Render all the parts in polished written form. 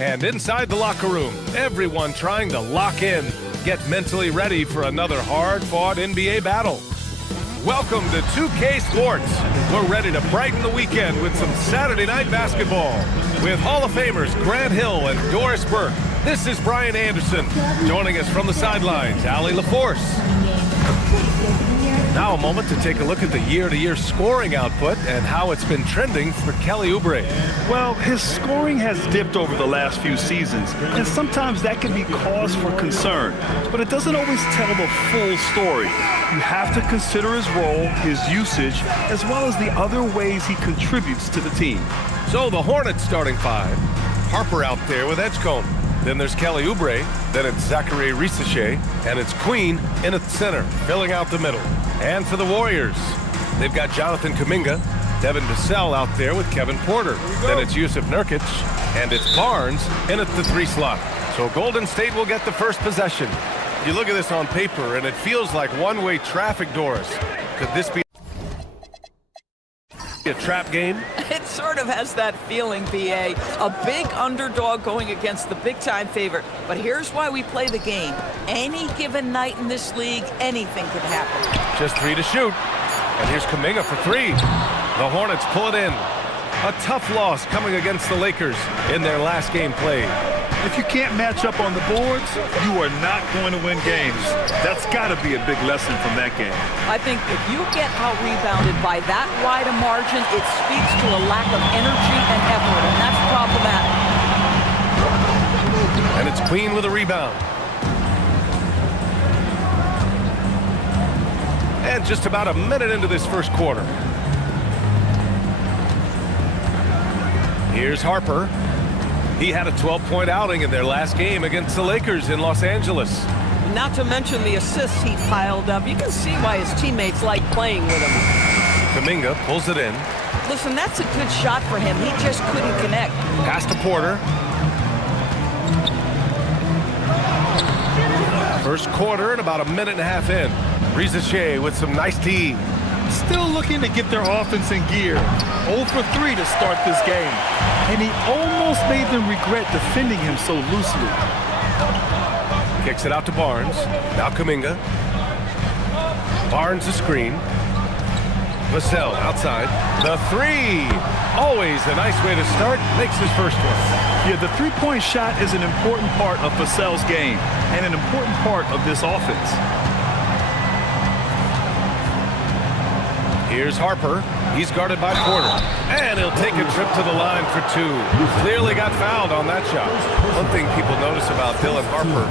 And inside the locker room, everyone trying to lock in, get mentally ready for another hard-fought NBA battle. Welcome to 2K Sports. We're ready to brighten the weekend with some Saturday night basketball. With Hall of Famers Grant Hill and Doris Burke, this is Brian Anderson. Joining us from the sidelines, Allie LaForce. Now a moment to take a look at the year-to-year scoring output and how it's been trending for Kelly Oubre. Well, his scoring has dipped over the last few seasons, and sometimes that can be cause for concern. But it doesn't always tell the full story. You have to consider his role, his usage, as well as the other ways he contributes to the team. So the Hornets starting five. Harper out there with Edgecombe. Then there's Kelly Oubre. Then it's Zachary Risacher. And it's Queen in at the center, filling out the middle. And for the Warriors, they've got Jonathan Kuminga, Devin Vassell out there with Kevin Porter. Then it's Yusuf Nurkic, and it's Barnes in at the 3 slot. So Golden State will get the first possession. You look at this on paper, and it feels like one-way traffic, Doris. Could this be a trap game? It sort of has that feeling, B.A. A big underdog going against the big-time favorite. But here's why we play the game. Any given night in this league, anything could happen. Just 3 to shoot. And here's Kuminga for 3. The Hornets pull it in. A tough loss coming against the Lakers in their last game played. If you can't match up on the boards, you are not going to win games. That's got to be a big lesson from that game. I think if you get out-rebounded by that wide a margin, it speaks to a lack of energy and effort, and that's problematic. And it's Queen with a rebound. And just about a minute into this first quarter. Here's Harper. He had a 12-point outing in their last game against the Lakers in Los Angeles. Not to mention the assists he piled up. You can see why his teammates like playing with him. Kuminga pulls it in. Listen, that's a good shot for him. He just couldn't connect. Pass to Porter. First quarter and about a minute and a half in. Risacher with some nice D. Still looking to get their offense in gear. 0 for 3 to start this game. And he almost made them regret defending him so loosely. Kicks it out to Barnes. Now Kuminga. Barnes the screen. Vassell outside. The 3. Always a nice way to start. Makes his first one. Yeah, the three-point shot is an important part of Vassell's game and an important part of this offense. Here's Harper. He's guarded by Porter. And he'll take a trip to the line for 2. Clearly got fouled on that shot. One thing people notice about Dylan Harper,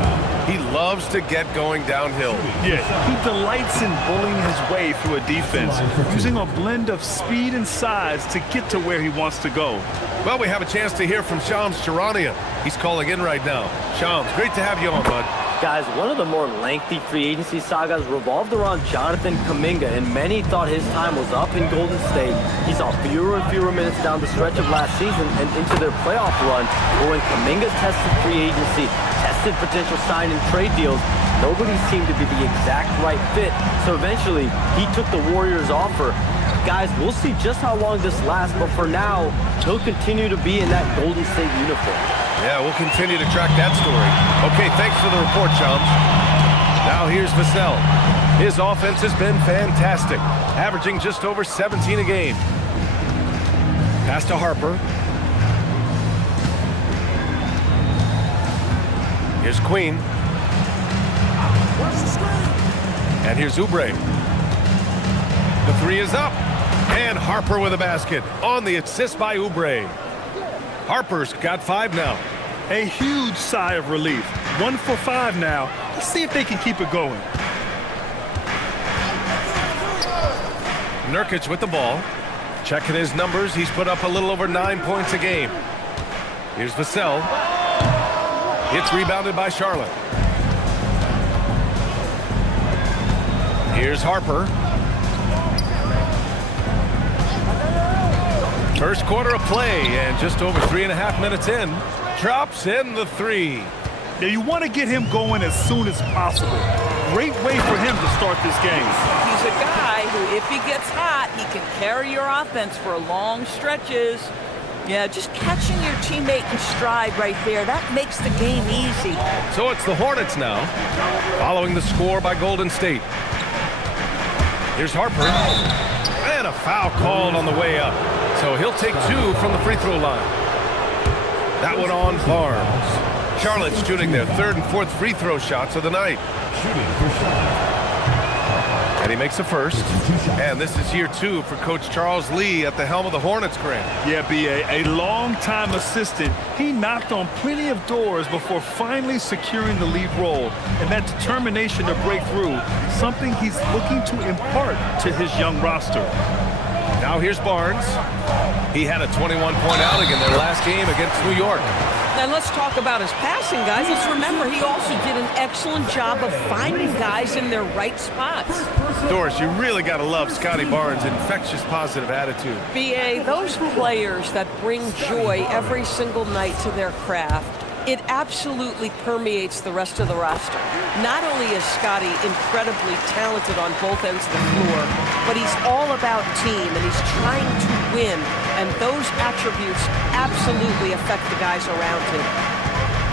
he loves to get going downhill. Yeah, he delights in bullying his way through a defense, using a blend of speed and size to get to where he wants to go. Well, we have a chance to hear from Shams Charania. He's calling in right now. Shams, great to have you on, bud. Guys, one of the more lengthy free agency sagas revolved around Jonathan Kuminga, and many thought his time was up in Golden State. He saw fewer and fewer minutes down the stretch of last season and into their playoff run. But when Kuminga tested free agency, tested potential sign and trade deals, nobody seemed to be the exact right fit. So eventually, he took the Warriors' offer. Guys, we'll see just how long this lasts, but for now, he'll continue to be in that Golden State uniform. Yeah, we'll continue to track that story. Okay, thanks for the report, Shams. Now here's Vassell. His offense has been fantastic, averaging just over 17 a game. Pass to Harper. Here's Queen. And here's Oubre. The 3 is up. And Harper with a basket on the assist by Oubre. Harper's got 5 now. A huge sigh of relief. 1 for 5 now. Let's see if they can keep it going. Nurkic with the ball. Checking his numbers, he's put up a little over 9 points a game. Here's Vassell. It's rebounded by Charlotte. Here's Harper. First quarter of play, and just over 3.5 minutes in, drops in the 3. Now you want to get him going as soon as possible. Great way for him to start this game. He's a guy who, if he gets hot, he can carry your offense for long stretches. Yeah, just catching your teammate in stride right there, that makes the game easy. So it's the Hornets now, following the score by Golden State. Here's Harper. And a foul called on the way up. So he'll take 2 from the free throw line. That one on Barnes. Charlotte's shooting their 3rd and 4th free throw shots of the night. And he makes the first. And this is year 2 for Coach Charles Lee at the helm of the Hornets, Grant. Yeah, B.A., a long-time assistant. He knocked on plenty of doors before finally securing the lead role. And that determination to break through, something he's looking to impart to his young roster. Now here's Barnes. He had a 21-point outing in their last game against New York. And let's talk about his passing, guys. Let's remember he also did an excellent job of finding guys in their right spots. Doris, you really got to love Scotty Barnes' infectious positive attitude. B.A., those players that bring joy every single night to their craft, it absolutely permeates the rest of the roster. Not only is Scotty incredibly talented on both ends of the floor, but he's all about team, and he's trying to win, and those attributes absolutely affect the guys around him.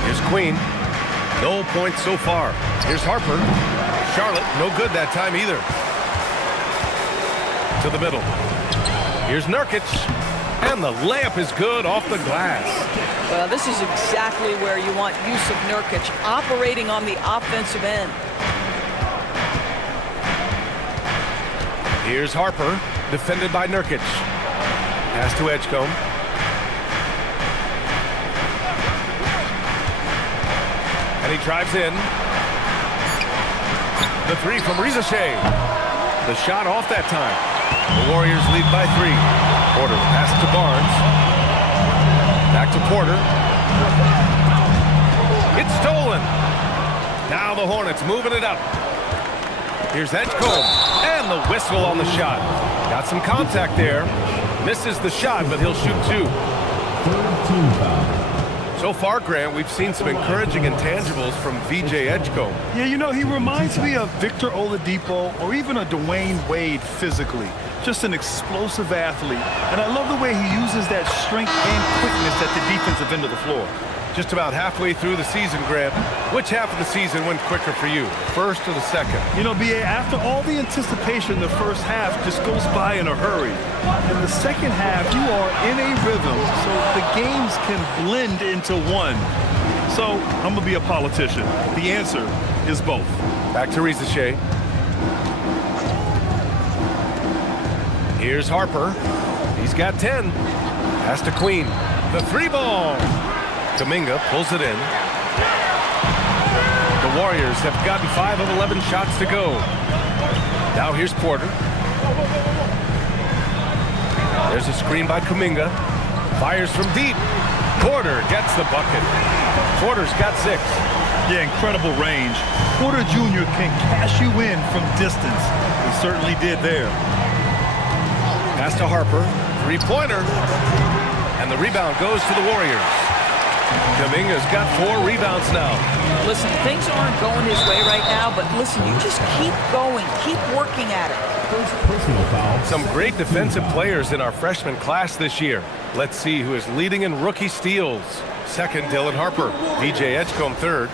Here's Queen. No points so far. Here's Harper. Charlotte, no good that time either. To the middle. Here's Nurkic. And the layup is good off the glass. Well, this is exactly where you want Jusuf Nurkic operating on the offensive end. Here's Harper, defended by Nurkic. Pass to Edgecombe. And he drives in. The 3 from Risache. The shot off that time. The Warriors lead by 3. Porter pass to Barnes. Back to Porter. It's stolen. Now the Hornets moving it up. Here's Edgecombe. And the whistle on the shot. Got some contact there. Misses the shot, but he'll shoot 2. So far, Grant, we've seen some encouraging intangibles from VJ Edgecombe. Yeah, you know, he reminds me of Victor Oladipo or even a Dwayne Wade physically. Just an explosive athlete. And I love the way he uses that strength and quickness at the defensive end of the floor. Just about halfway through the season, Grant. Which half of the season went quicker for you, first or the second? You know, B.A., after all the anticipation, the first half just goes by in a hurry. In the second half, you are in a rhythm, so the games can blend into one. So, I'm going to be a politician. The answer is both. Back to Risache. Here's Harper. He's got 10. Pass to Queen. The 3-ball. Kuminga pulls it in. The Warriors have gotten 5 of 11 shots to go. Now here's Porter. There's a screen by Kuminga. Fires from deep. Porter gets the bucket. Porter's got 6. Yeah, incredible range. Porter Jr. can cash you in from distance. He certainly did there. Pass to Harper. 3-pointer. And the rebound goes to the Warriors. Kuminga's got 4 rebounds now. Listen, things aren't going his way right now, but listen, you just keep going, keep working at it. Some great defensive players in our freshman class this year. Let's see who is leading in rookie steals. Second, Dylan Harper. VJ Edgecombe third.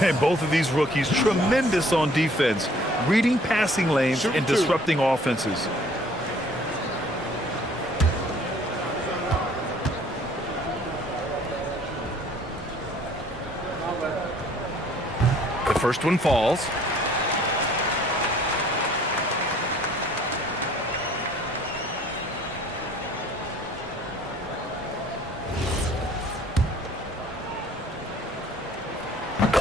And both of these rookies tremendous on defense, reading passing lanes and disrupting offenses. The first one falls.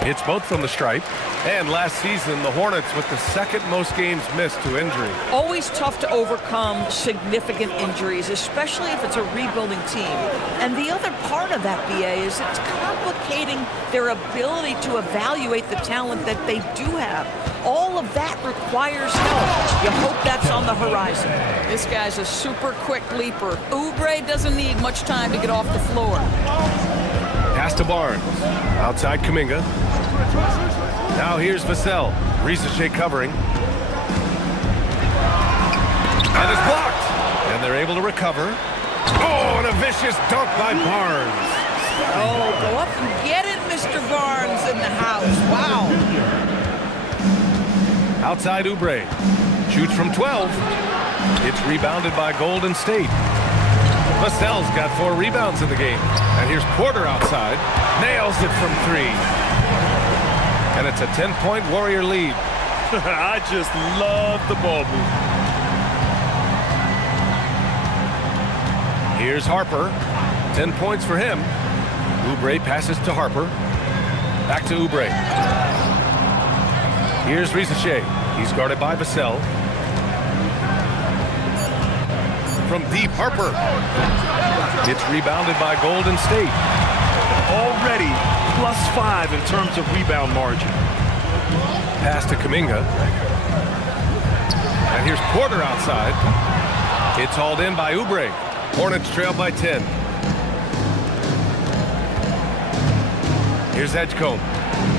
Hits both from the stripe. And last season, the Hornets with the second most games missed to injury. Always tough to overcome significant injuries, especially if it's a rebuilding team. And the other part of that, BA, is it's complicating their ability to evaluate the talent that they do have. All of that requires help. You hope that's on the horizon. This guy's a super quick leaper. Oubre doesn't need much time to get off the floor. Pass to Barnes. Outside Kuminga. Now here's Vassell. Risache covering. And it's blocked. And they're able to recover. Oh, and a vicious dunk by Barnes. Oh, go up and get it, Mr. Barnes in the house. Wow. Outside Oubre. Shoots from 12. It's rebounded by Golden State. Vassell's got 4 rebounds in the game. And here's Porter outside. Nails it from 3. And it's a 10-point Warrior lead. I just love the ball movement. Here's Harper. 10 points for him. Oubre passes to Harper. Back to Oubre. Here's Risacher. He's guarded by Vassell. From deep, Harper. It's rebounded by Golden State. Already +5 in terms of rebound margin. Pass to Kuminga. And here's Porter outside. It's hauled in by Oubre. Hornets trail by 10. Here's Edgecombe.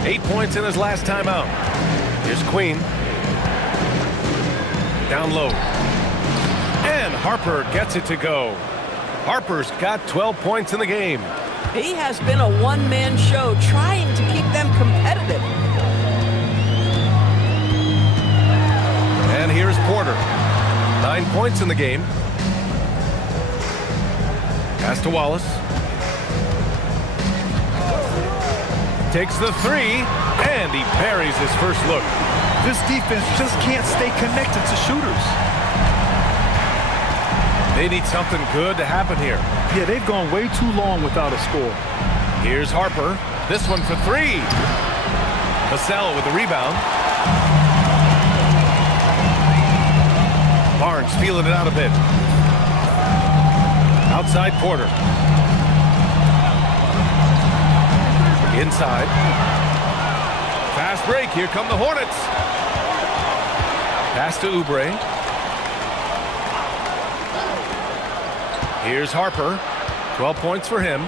8 points in his last timeout. Here's Queen. Down low. And Harper gets it to go. Harper's got 12 points in the game. He has been a one-man show trying to keep them competitive. And here's Porter. 9 points in the game. Pass to Wallace. Takes the 3, and he buries his first look. This defense just can't stay connected to shooters. They need something good to happen here. Yeah, they've gone way too long without a score. Here's Harper. This one for 3. Vassell with the rebound. Barnes feeling it out a bit. Outside Porter. Inside. Fast break. Here come the Hornets. Pass to Oubre. Here's Harper. 12 points for him.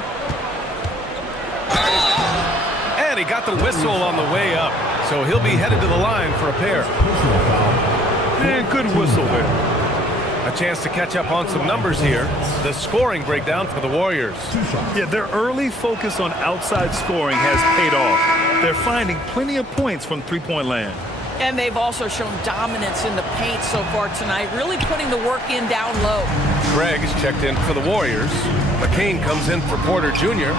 And he got the whistle on the way up. So he'll be headed to the line for a pair. And good whistle there. A chance to catch up on some numbers here. The scoring breakdown for the Warriors. Yeah, their early focus on outside scoring has paid off. They're finding plenty of points from three-point land. And they've also shown dominance in the paint so far tonight, really putting the work in down low. Craig is checked in for the Warriors. McCain comes in for Porter Jr.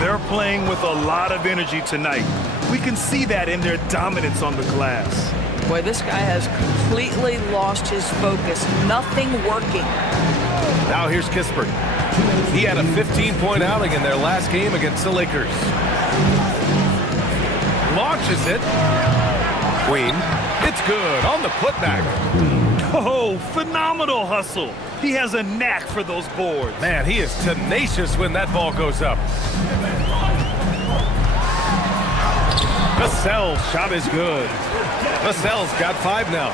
They're playing with a lot of energy tonight. We can see that in their dominance on the glass. Boy, this guy has completely lost his focus. Nothing working. Now here's Kispert. He had a 15-point outing in their last game against the Lakers. Launches it. Queen. It's good on the putback. Oh, phenomenal hustle. He has a knack for those boards. Man, he is tenacious when that ball goes up. Vassell's shot is good. Vassell's got 5 now.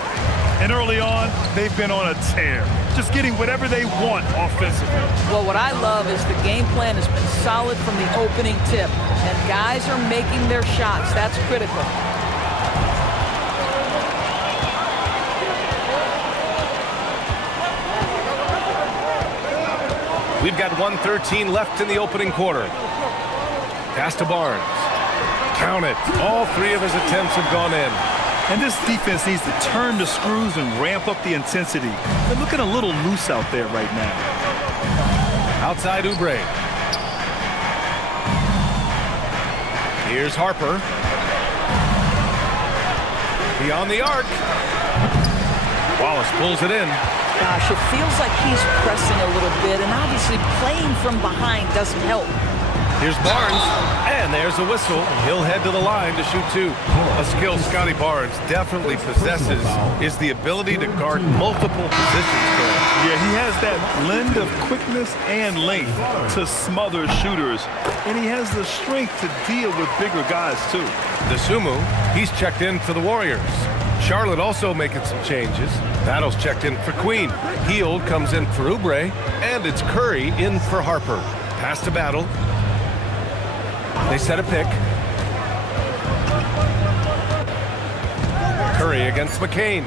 And early on, they've been on a tear, just getting whatever they want offensively. Well, what I love is the game plan has been solid from the opening tip, and guys are making their shots. That's critical. We've got 1:13 left in the opening quarter. Pass to Barnes. Count it. All 3 of his attempts have gone in. And this defense needs to turn the screws and ramp up the intensity. They're looking a little loose out there right now. Outside Oubre. Here's Harper. Beyond the arc. Wallace pulls it in. Gosh, it feels like he's pressing a little bit, and obviously playing from behind doesn't help. Here's Barnes, and there's a whistle. He'll head to the line to shoot 2. A skill Scotty Barnes definitely possesses is the ability to guard multiple positions. Yeah, he has that blend of quickness and length to smother shooters, and he has the strength to deal with bigger guys, too. Dosunmu, he's checked in for the Warriors. Charlotte also making some changes. Battle's checked in for Queen. Hield comes in for Oubre, and it's Curry in for Harper. Pass to Battle. They set a pick. Curry against McCain.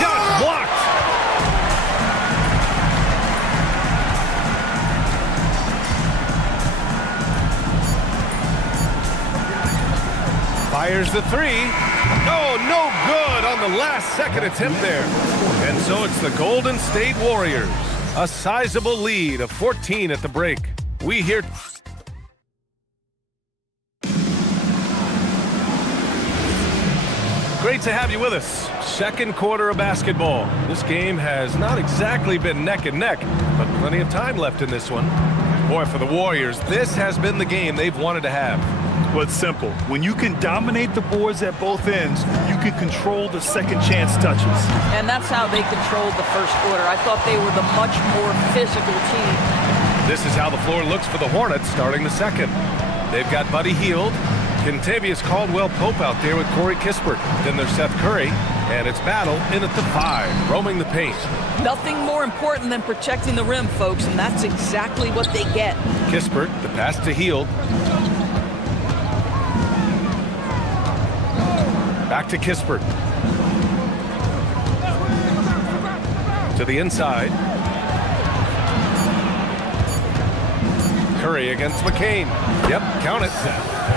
Shot blocked. Fires the three. Oh, no good on the last second attempt there. And so it's the Golden State Warriors. A sizable lead of 14 at the break. We hear... Great to have you with us. Second quarter of basketball. This game has not exactly been neck and neck, but plenty of time left in this one. Boy, for the Warriors, this has been the game they've wanted to have. Well, it's simple. When you can dominate the boards at both ends, you can control the second chance touches. And that's how they controlled the first quarter. I thought they were the much more physical team. This is how the floor looks for the Hornets starting the second. They've got Buddy Hield, Kentavious Caldwell-Pope out there with Corey Kispert. Then there's Seth Curry, and it's Battle in at the 5, roaming the paint. Nothing more important than protecting the rim, folks, and that's exactly what they get. Kispert, the pass to Hield. Back to Kispert. To the inside. Curry against McCain. Yep, count it.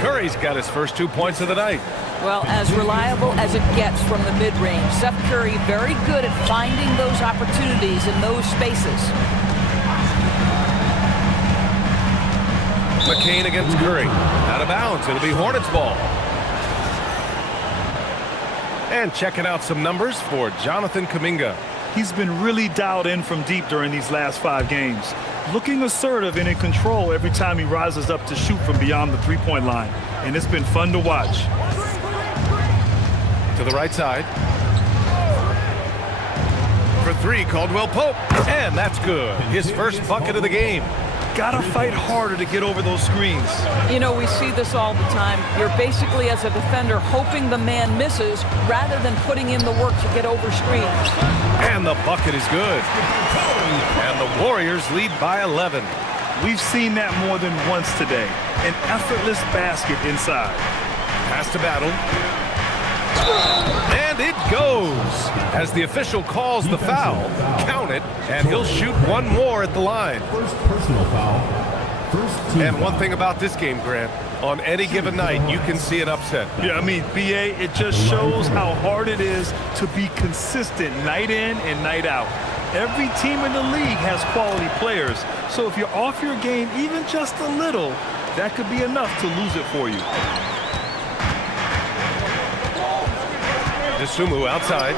Curry's got his first 2 points of the night. Well, as reliable as it gets from the mid-range. Seth Curry very good at finding those opportunities in those spaces. McCain against Curry. Out of bounds. It'll be Hornets ball. And checking out some numbers for Jonathan Kuminga. He's been really dialed in from deep during these last 5 games. Looking assertive and in control every time he rises up to shoot from beyond the three-point line. And it's been fun to watch. To the right side. For 3, Caldwell-Pope. And that's good. His first bucket of the game. Gotta fight harder to get over those screens. You know, we see this all the time. You're basically, as a defender, hoping the man misses rather than putting in the work to get over screens. And the bucket is good. And the Warriors lead by 11. We've seen that more than once today. An effortless basket inside. Pass to Battle. And it goes. As the official calls the foul, count it, and he'll shoot one more at the line. First personal foul. First team And one foul. thing about this game, Grant, on any given night, you can see an upset. Yeah, I mean, BA, it just shows how hard it is to be consistent night in and night out. Every team in the league has quality players, so if you're off your game even just a little, that could be enough to lose it for you. Dosunmu outside.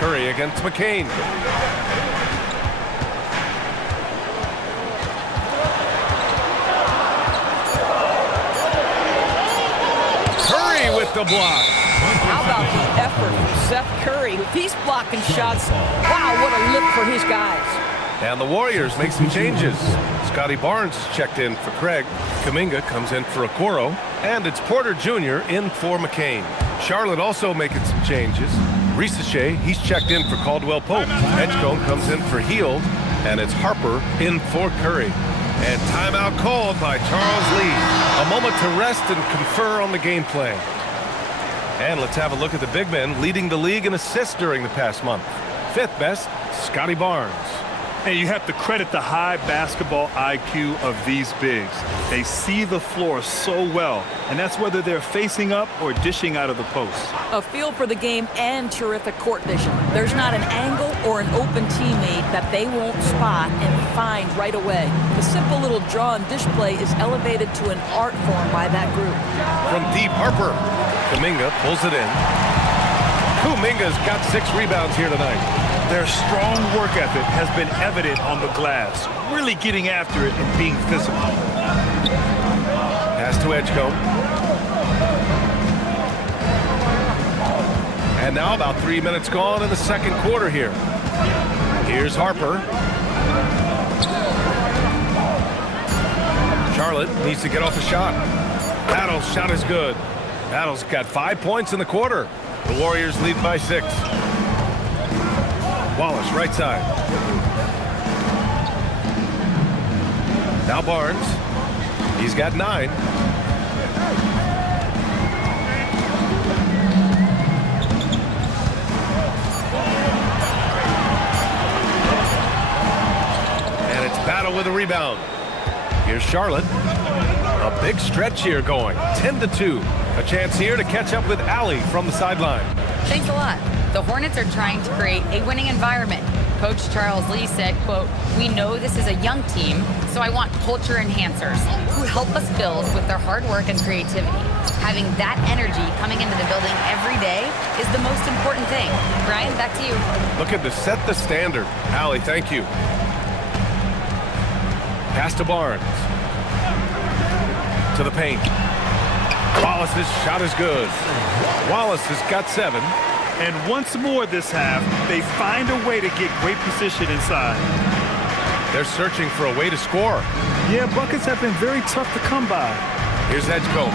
Curry against McCain. Curry with the block. How about the effort from Seth Curry? He's blocking shots. Wow, what a lift for his guys. And the Warriors make some changes. Scotty Barnes checked in for Craig. Kuminga comes in for Okoro. And it's Porter Jr. in for McCain. Charlotte also making some changes. Risache, he's checked in for Caldwell-Pope. Edgecombe comes in for Hield. And it's Harper in for Curry. And timeout called by Charles Lee. A moment to rest and confer on the game plan. And let's have a look at the big men leading the league in assists during the past month. 5th best, Scotty Barnes. And you have to credit the high basketball IQ of these bigs. They see the floor so well, and that's whether they're facing up or dishing out of the post. A feel for the game and terrific court vision. There's not an angle or an open teammate that they won't spot and find right away. The simple little draw and dish play is elevated to an art form by that group. From deep, Harper. Kuminga pulls it in. Kuminga's got 6 rebounds here tonight. Their strong work ethic has been evident on the glass, really getting after it and being physical. Pass to Edgecombe. And now about 3 minutes gone in the second quarter here. Here's Harper. Charlotte needs to get off a shot. Battle's shot is good. Battle's got 5 points in the quarter. The Warriors lead by 6. Wallace, right side. Now Barnes. He's got 9. And it's Battle with a rebound. Here's Charlotte. A big stretch here going, 10-2. A chance here to catch up with Allie from the sideline. Thanks a lot. The Hornets are trying to create a winning environment. Coach Charles Lee said, quote, "We know this is a young team, so I want culture enhancers who help us build with their hard work and creativity. Having that energy coming into the building every day is the most important thing." Brian, back to you. Looking to set the standard. Allie, thank you. Pass to Barnes. To the paint. Wallace's shot is good. Wallace has got 7. And once more this half, they find a way to get great position inside. They're searching for a way to score. Yeah, buckets have been very tough to come by. Here's Edgecombe.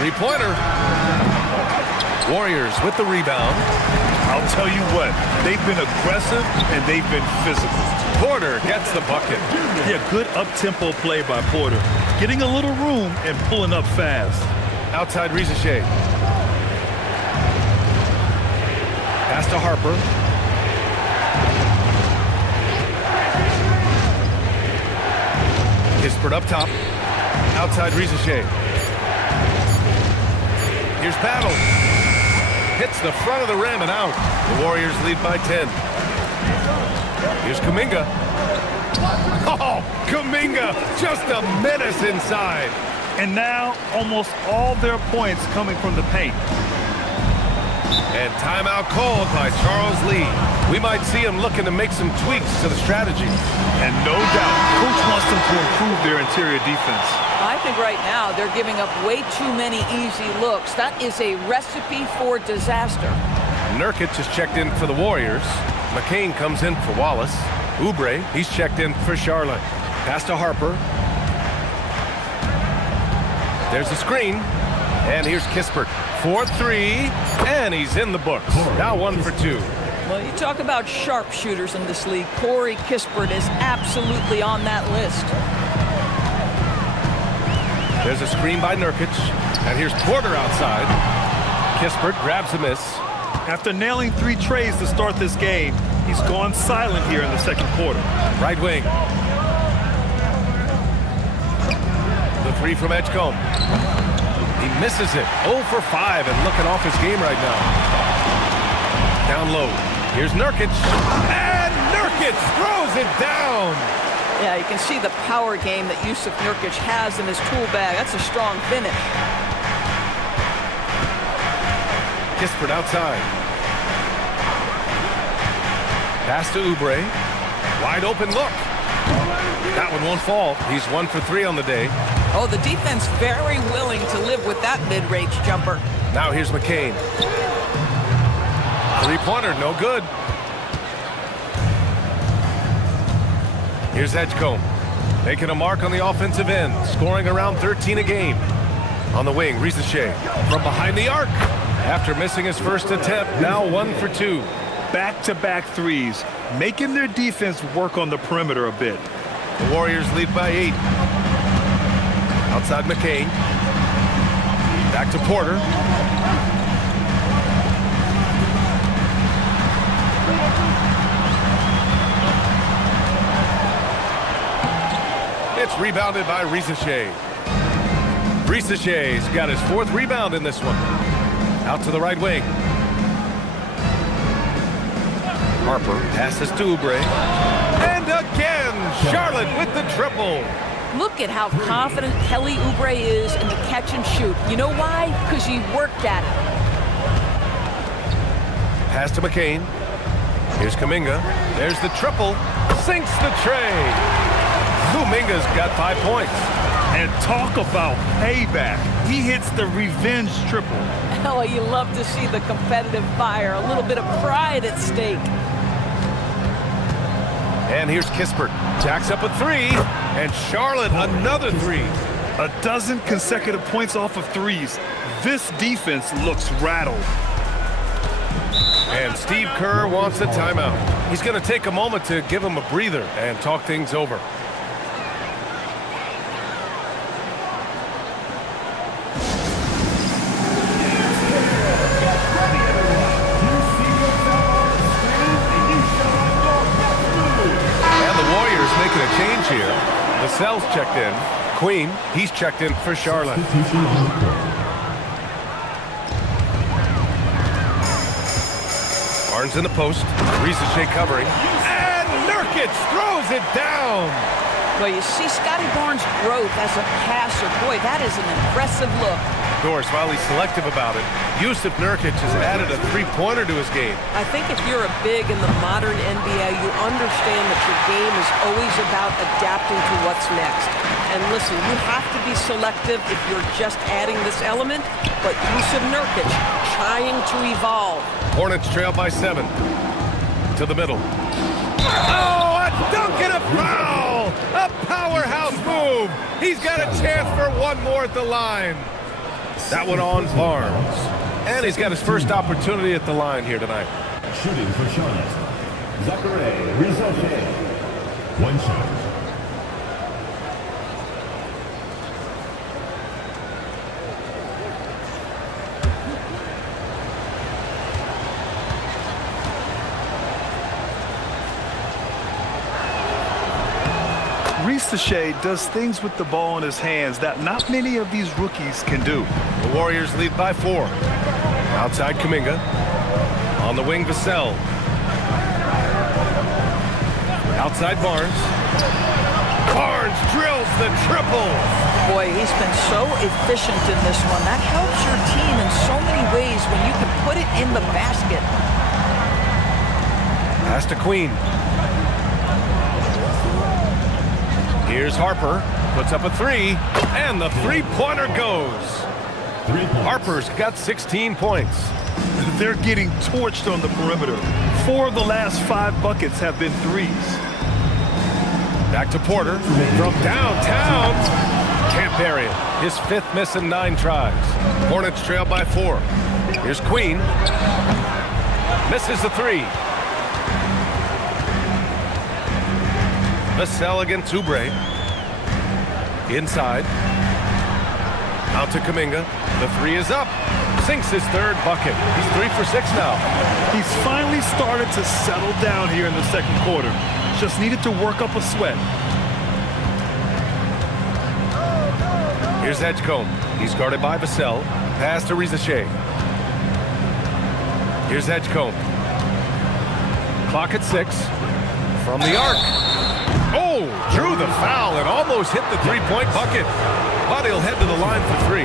Three-pointer. Warriors with the rebound. I'll tell you what, they've been aggressive and they've been physical. Porter gets the bucket. Yeah, good up-tempo play by Porter. Getting a little room and pulling up fast. Outside Risacher. Pass to Harper. Kispert up top. Outside Risacher. Here's Battle. Hits the front of the rim and out. The Warriors lead by 10. Here's Kuminga. Oh, Kuminga, just a menace inside. And now almost all their points coming from the paint. And timeout called by Charles Lee. We might see him looking to make some tweaks to the strategy. And no doubt, coach wants them to improve their interior defense. I think right now they're giving up way too many easy looks. That is a recipe for disaster. Nurkic is checked in for the Warriors. McCain comes in for Wallace. Oubre, he's checked in for Charlotte. Pass to Harper. There's a screen. And here's Kispert. 4-3, and he's in the books. Now 1 for 2. Well, you talk about sharpshooters in this league. Corey Kispert is absolutely on that list. There's a screen by Nurkic. And here's Porter outside. Kispert grabs a miss. After nailing 3 trays to start this game, he's gone silent here in the second quarter. Right wing. The 3 from Edgecombe. He misses it. 0 for 5 and looking off his game right now. Down low. Here's Nurkic. And Nurkic throws it down. Yeah, you can see the power game that Yusuf Nurkic has in his tool bag. That's a strong finish. Kispert outside. Pass to Oubre. Wide open look. That one won't fall. He's 1 for 3 on the day. Oh, the defense very willing to live with that mid-range jumper. Now here's McCain. Three-pointer, no good. Here's Edgecombe. Making a mark on the offensive end. Scoring around 13 a game. On the wing, Risacher. From behind the arc. After missing his first attempt, now 1 for 2. Back-to-back threes, making their defense work on the perimeter a bit. The Warriors lead by 8. Outside McCain. Back to Porter. It's rebounded by Risacher. Risacher's got his 4th rebound in this one. Out to the right wing. Harper passes to Oubre. And again, Charlotte with the triple. Look at how confident Kelly Oubre is in the catch and shoot. You know why? Because he worked at it. Pass to McCain. Here's Kuminga. There's the triple. Sinks the tray. Kuminga's got 5 points. And talk about payback. He hits the revenge triple. Oh, you love to see the competitive fire. A little bit of pride at stake. And here's Kispert. Jacks up a 3. And Charlotte another 3. A dozen consecutive points off of threes. This defense looks rattled. And Steve Kerr wants a timeout. He's going to take a moment to give him a breather and talk things over. Vassell's checked in. Queen, he's checked in for Charlotte. Substitution on the court. Barnes in the post. Risache covering. And Nurkic throws it down. Well, you see Scotty Barnes' growth as a passer. Boy, that is an impressive look. Of course, while he's selective about it, Jusuf Nurkic has added a three-pointer to his game. I think if you're a big in the modern NBA, you understand that your game is always about adapting to what's next. And listen, you have to be selective if you're just adding this element, but Jusuf Nurkic trying to evolve. Hornets trail by 7. To the middle. Oh, a dunk and a foul! A powerhouse move! He's got a chance for one more at the line. That one on Barnes. And he's got his first opportunity at the line here tonight. Shooting for Charlotte. Zachary Risache. One shot. Risache does things with the ball in his hands that not many of these rookies can do. The Warriors lead by 4. Outside Kuminga. On the wing, Vassell. Outside Barnes. Barnes drills the triple. Boy, he's been so efficient in this one. That helps your team in so many ways when you can put it in the basket. Pass to Queen. Here's Harper. Puts up a 3. And the three-pointer goes. 3 points. Harper's got 16 points. They're getting torched on the perimeter. 4 of the last 5 buckets have been threes. Back to Porter. From downtown. Can't bury it. His 5th miss in 9 tries. Hornets trail by 4. Here's Queen. Misses the 3. Vassell against Oubre. Inside. Out to Kuminga. The 3 is up. Sinks his 3rd bucket. He's 3 for 6 now. He's finally started to settle down here in the second quarter. Just needed to work up a sweat. Here's Edgecombe. He's guarded by Vassell. Pass to Risache. Here's Edgecombe. Clock at 6. From the arc. Oh, drew the foul and almost hit the three-point bucket. But he'll head to the line for 3.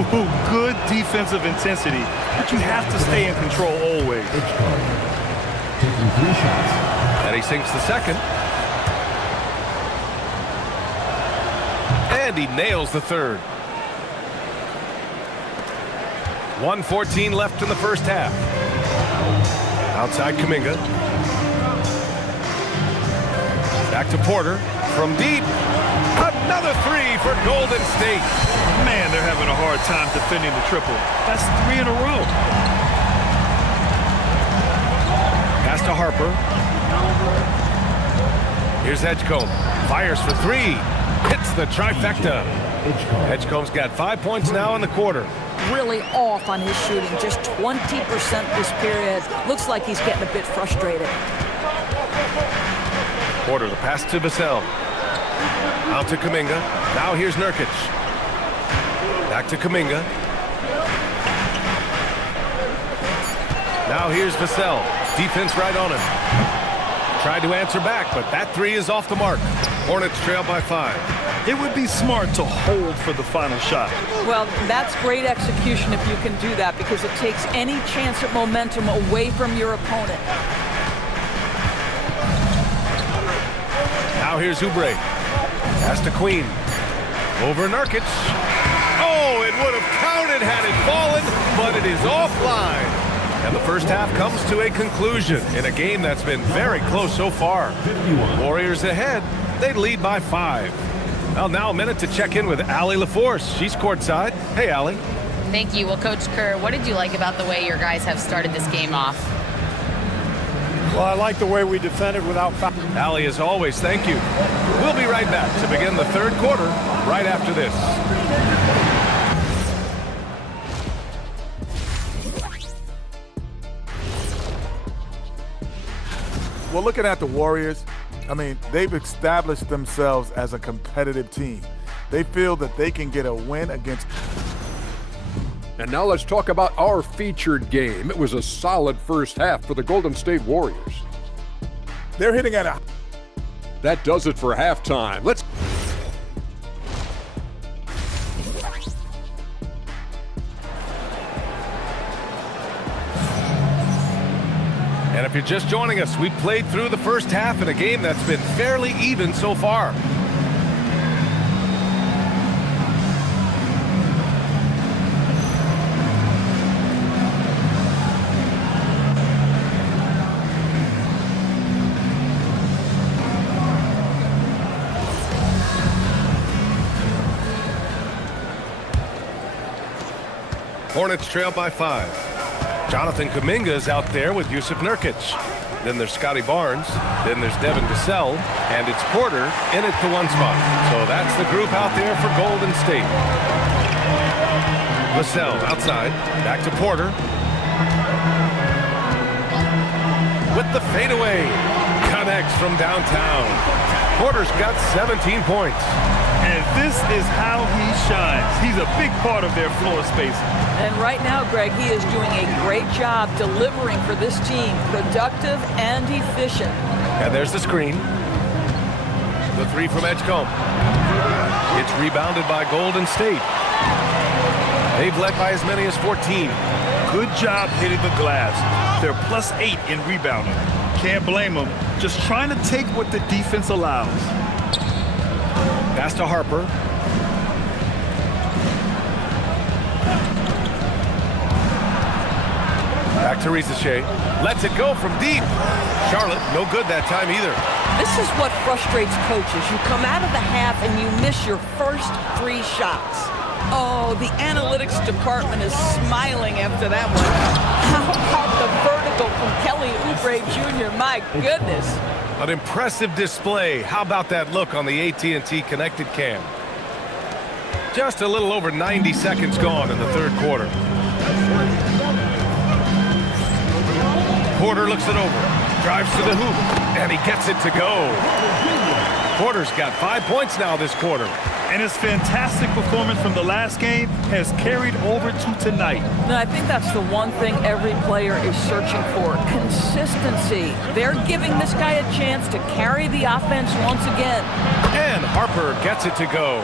Ooh, good defensive intensity, but you have to stay in control always. Taking 3 shots. And he sinks the 2nd. And he nails the 3rd. 1:14 left in the first half. Outside Kuminga. Back to Porter. From deep. Another 3 for Golden State. Man, they're having a hard time defending the triple. That's 3 in a row. Pass to Harper. Here's Edgecombe. Fires for 3. Hits the trifecta. Edgecombe's got 5 points now in the quarter. Really off on his shooting, just 20% this period. Looks like he's getting a bit frustrated. Porter, the pass to Vassell. Out to Kuminga. Now here's Nurkic. Back to Kuminga. Now here's Vassell. Defense right on him. Tried to answer back, but that 3 is off the mark. Hornets trail by 5. It would be smart to hold for the final shot. Well, that's great execution if you can do that, because it takes any chance at momentum away from your opponent. Now here's Oubre. Pass to Queen. Over Nurkic. Oh, it would have counted had it fallen, but it is offline. And the first half comes to a conclusion in a game that's been very close so far. 51. Warriors ahead. They lead by 5. Well, now a minute to check in with Allie LaForce. She's courtside. Hey, Allie. Thank you. Well, Coach Kerr, what did you like about the way your guys have started this game off? Well, I like the way we defended without foul. Allie, as always, thank you. We'll be right back to begin the 3rd quarter right after this. Well, looking at the Warriors, I mean, they've established themselves as a competitive team. They feel that they can get a win against. And now let's talk about our featured game. It was a solid first half for the Golden State Warriors. They're hitting at a. That does it for halftime. Let's. And if you're just joining us, we played through the first half in a game that's been fairly even so far. Hornets trail by 5. Jonathan Kuminga is out there with Jusuf Nurkic. Then there's Scotty Barnes. Then there's Devin Vassell. And it's Porter in at the 1 spot. So that's the group out there for Golden State. Vassell outside. Back to Porter. With the fadeaway. Connects from downtown. Porter's got 17 points. And this is how he shines. He's a big part of their floor spacing. And right now, Greg, he is doing a great job delivering for this team. Productive and efficient. And there's the screen. The 3 from Edgecombe. It's rebounded by Golden State. They've led by as many as 14. Good job hitting the glass. They're +8 in rebounding. Can't blame them. Just trying to take what the defense allows. Pass to Harper. Back to Risache. Lets it go from deep. Charlotte, no good that time either. This is what frustrates coaches. You come out of the half and you miss your first 3 shots. Oh, the analytics department is smiling after that one. How about the vertical from Kelly Oubre Jr.? My goodness. An impressive display. How about that look on the AT&T connected cam? Just a little over 90 seconds gone in the 3rd quarter. Porter looks it over, drives to the hoop, and he gets it to go. Porter's got 5 points now this quarter. And his fantastic performance from the last game has carried over to tonight. No, I think that's the one thing every player is searching for, consistency. They're giving this guy a chance to carry the offense once again. And Harper gets it to go.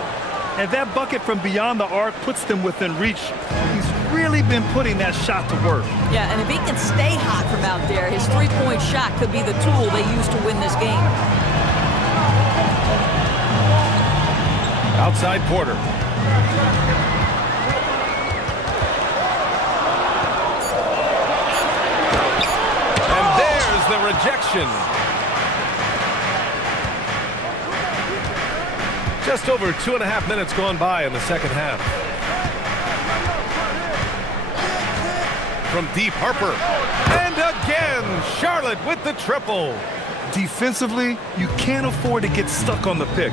And that bucket from beyond the arc puts them within reach. He's really been putting that shot to work. Yeah, and if he can stay hot from out there, his 3-point shot could be the tool they use to win this game. Outside Porter. And there's the rejection. Just over 2.5 minutes gone by in the second half. From deep, Harper. And again, Charlotte with the triple. Defensively, you can't afford to get stuck on the pick.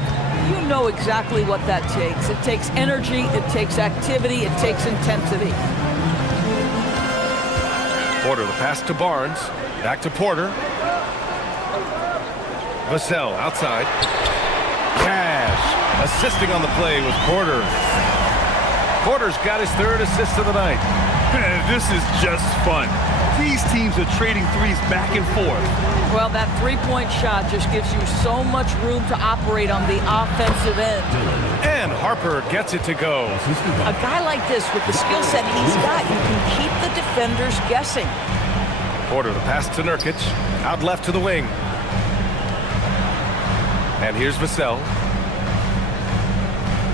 You know exactly what that takes. It takes energy, it takes activity, it takes intensity. Porter, the pass to Barnes. Back to Porter. Vassell outside. Cash assisting on the play was Porter. Porter's got his 3rd assist of the night. This is just fun. These teams are trading threes back and forth. Well, that 3-point shot just gives you so much room to operate on the offensive end. And Harper gets it to go. A guy like this, with the skill set he's got, you can keep the defenders guessing. Porter, the pass to Nurkic. Out left to the wing. And here's Vassell.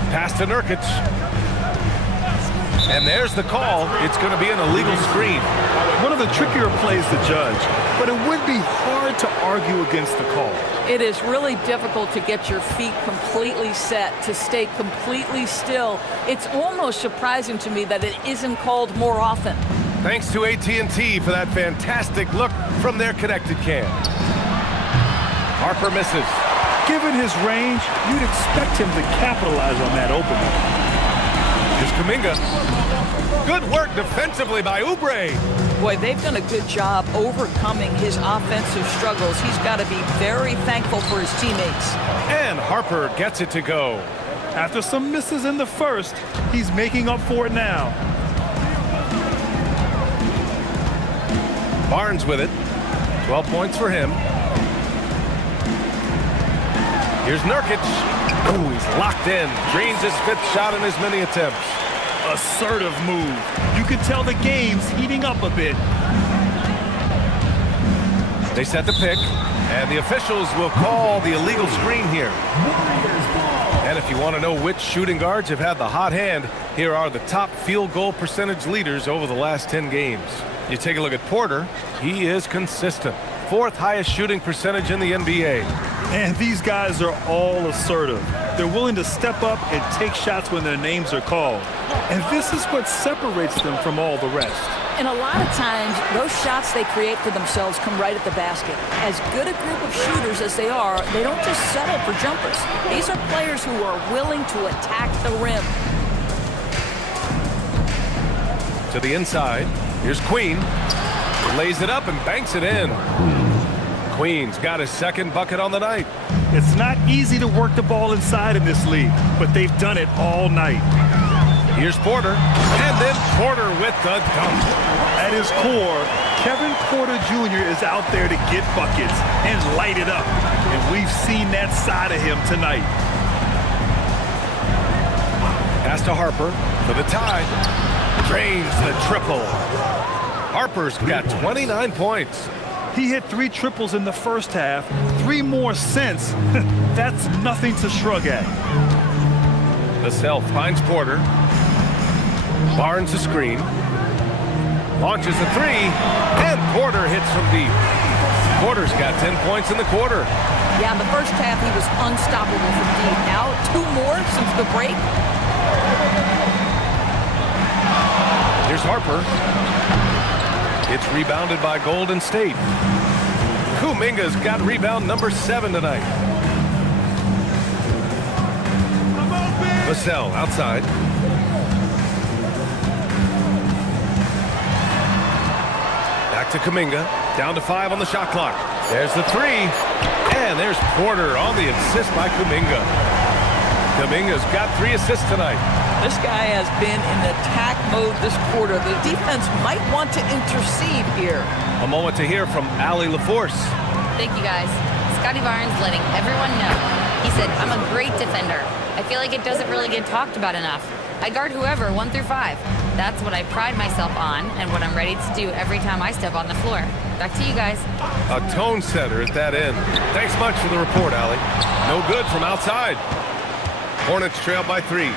Pass to Nurkic. And there's the call. It's going to be an illegal screen. One of the trickier plays to judge, but it would be hard to argue against the call. It is really difficult to get your feet completely set, to stay completely still. It's almost surprising to me that it isn't called more often. Thanks to AT&T for that fantastic look from their connected cam. Harper misses. Given his range, you'd expect him to capitalize on that opening. Here's Kuminga. Good work defensively by Oubre. Boy, they've done a good job overcoming his offensive struggles. He's got to be very thankful for his teammates. And Harper gets it to go. After some misses in the first, he's making up for it now. Barnes with it. 12 points for him. Here's Nurkic. Ooh, he's locked in. Drains his 5th shot in as many attempts. Assertive move. You can tell the game's heating up a bit. They set the pick, and the officials will call the illegal screen here. And if you want to know which shooting guards have had the hot hand, here are the top field goal percentage leaders over the last 10 games. You take a look at Porter. He is consistent. 4th highest shooting percentage in the NBA. And these guys are all assertive. They're willing to step up and take shots when their names are called. And this is what separates them from all the rest. And a lot of times, those shots they create for themselves come right at the basket. As good a group of shooters as they are, they don't just settle for jumpers. These are players who are willing to attack the rim. To the inside. Here's Queen. Lays it up and banks it in. Queen's got his 2nd bucket on the night. It's not easy to work the ball inside in this league, but they've done it all night. Here's Porter, and then Porter with the dunk. At his core, Kevin Porter Jr. is out there to get buckets and light it up. And we've seen that side of him tonight. Pass to Harper for the tie. Drains the triple. Harper's got 29 points. He hit 3 triples in the first half, 3 more since. That's nothing to shrug at. Vassell finds Porter. Barnes a screen. Launches a 3, and Porter hits from deep. Porter's got 10 points in the quarter. Yeah, in the first half, he was unstoppable from deep. Now, 2 more since the break. Here's Harper. It's rebounded by Golden State. Kuminga's got rebound number 7 tonight. Vassell outside. Back to Kuminga. Down to 5 on the shot clock. There's the 3. And there's Porter on the assist by Kuminga. Kuminga's got 3 assists tonight. This guy has been in attack mode this quarter. The defense might want to intercede here. A moment to hear from Allie LaForce. Thank you, guys. Scotty Barnes letting everyone know. He said, I'm a great defender. I feel like it doesn't really get talked about enough. I guard whoever, 1 through 5. That's what I pride myself on and what I'm ready to do every time I step on the floor. Back to you guys. A tone setter at that end. Thanks much for the report, Allie. No good from outside. Hornets trail by 3.